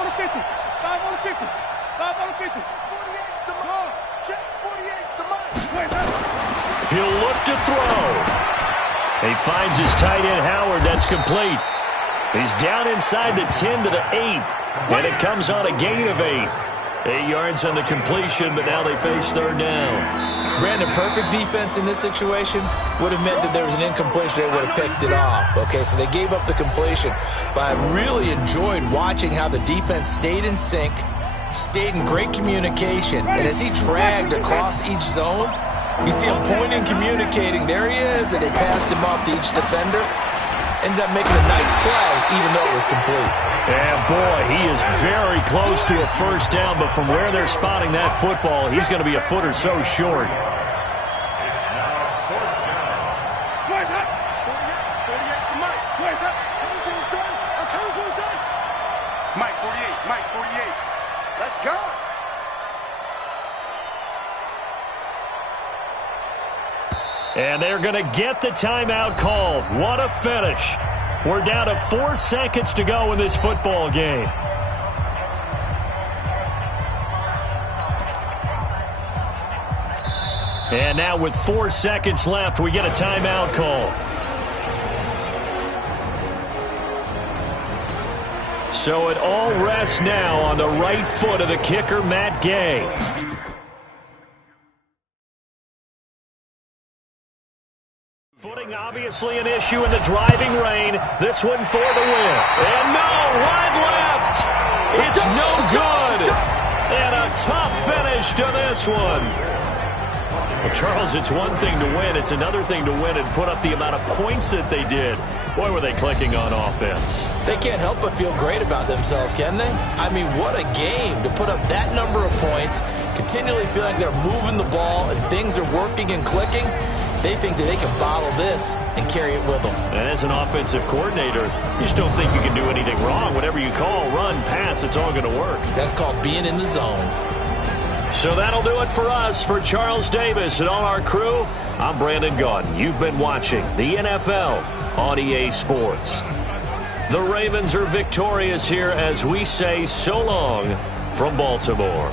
on the 50. 5 on the 50. 5 on the 50. 48's the mark. Check 48's the mark. He'll look to throw. He finds his tight end, Howard. That's complete. He's down inside the 10 to the 8. And it comes on a gain of 8. 8 yards on the completion, but now they face 3rd down. Brandon, perfect defense in this situation would have meant that there was an incompletion. They would have picked it off. Okay, so they gave up the completion. But I really enjoyed watching how the defense stayed in sync, stayed in great communication. And as he dragged across each zone, You see him pointing, communicating. There he is, and they passed him off to each defender. Ended up making a nice play, even though it was complete. And, boy, he is very close to a first down, but from where they're spotting that football, he's going to be a foot or so short. It's now fourth down. Mike, 48. Mike, 48. Let's go. And they're going to get the timeout called. What a finish. We're down to 4 seconds to go in this football game. And now with 4 seconds left, we get a timeout call. So it all rests now on the right foot of the kicker, Matt Gay. Footing obviously an issue in the driving rain. This one for the win. And no, wide left. It's no good. And a tough finish to this one. Well, Charles, it's one thing to win. It's another thing to win and put up the amount of points that they did. Boy, were they clicking on offense. They can't help but feel great about themselves, can they? I mean, what a game to put up that number of points, continually feel like they're moving the ball and things are working and clicking. They think that they can bottle this and carry it with them. And as an offensive coordinator, you just don't think you can do anything wrong. Whatever you call, run, pass, it's all going to work. That's called being in the zone. So that'll do it for us. For Charles Davis and all our crew, I'm Brandon Gaudin. You've been watching the NFL on EA Sports. The Ravens are victorious here as we say so long from Baltimore.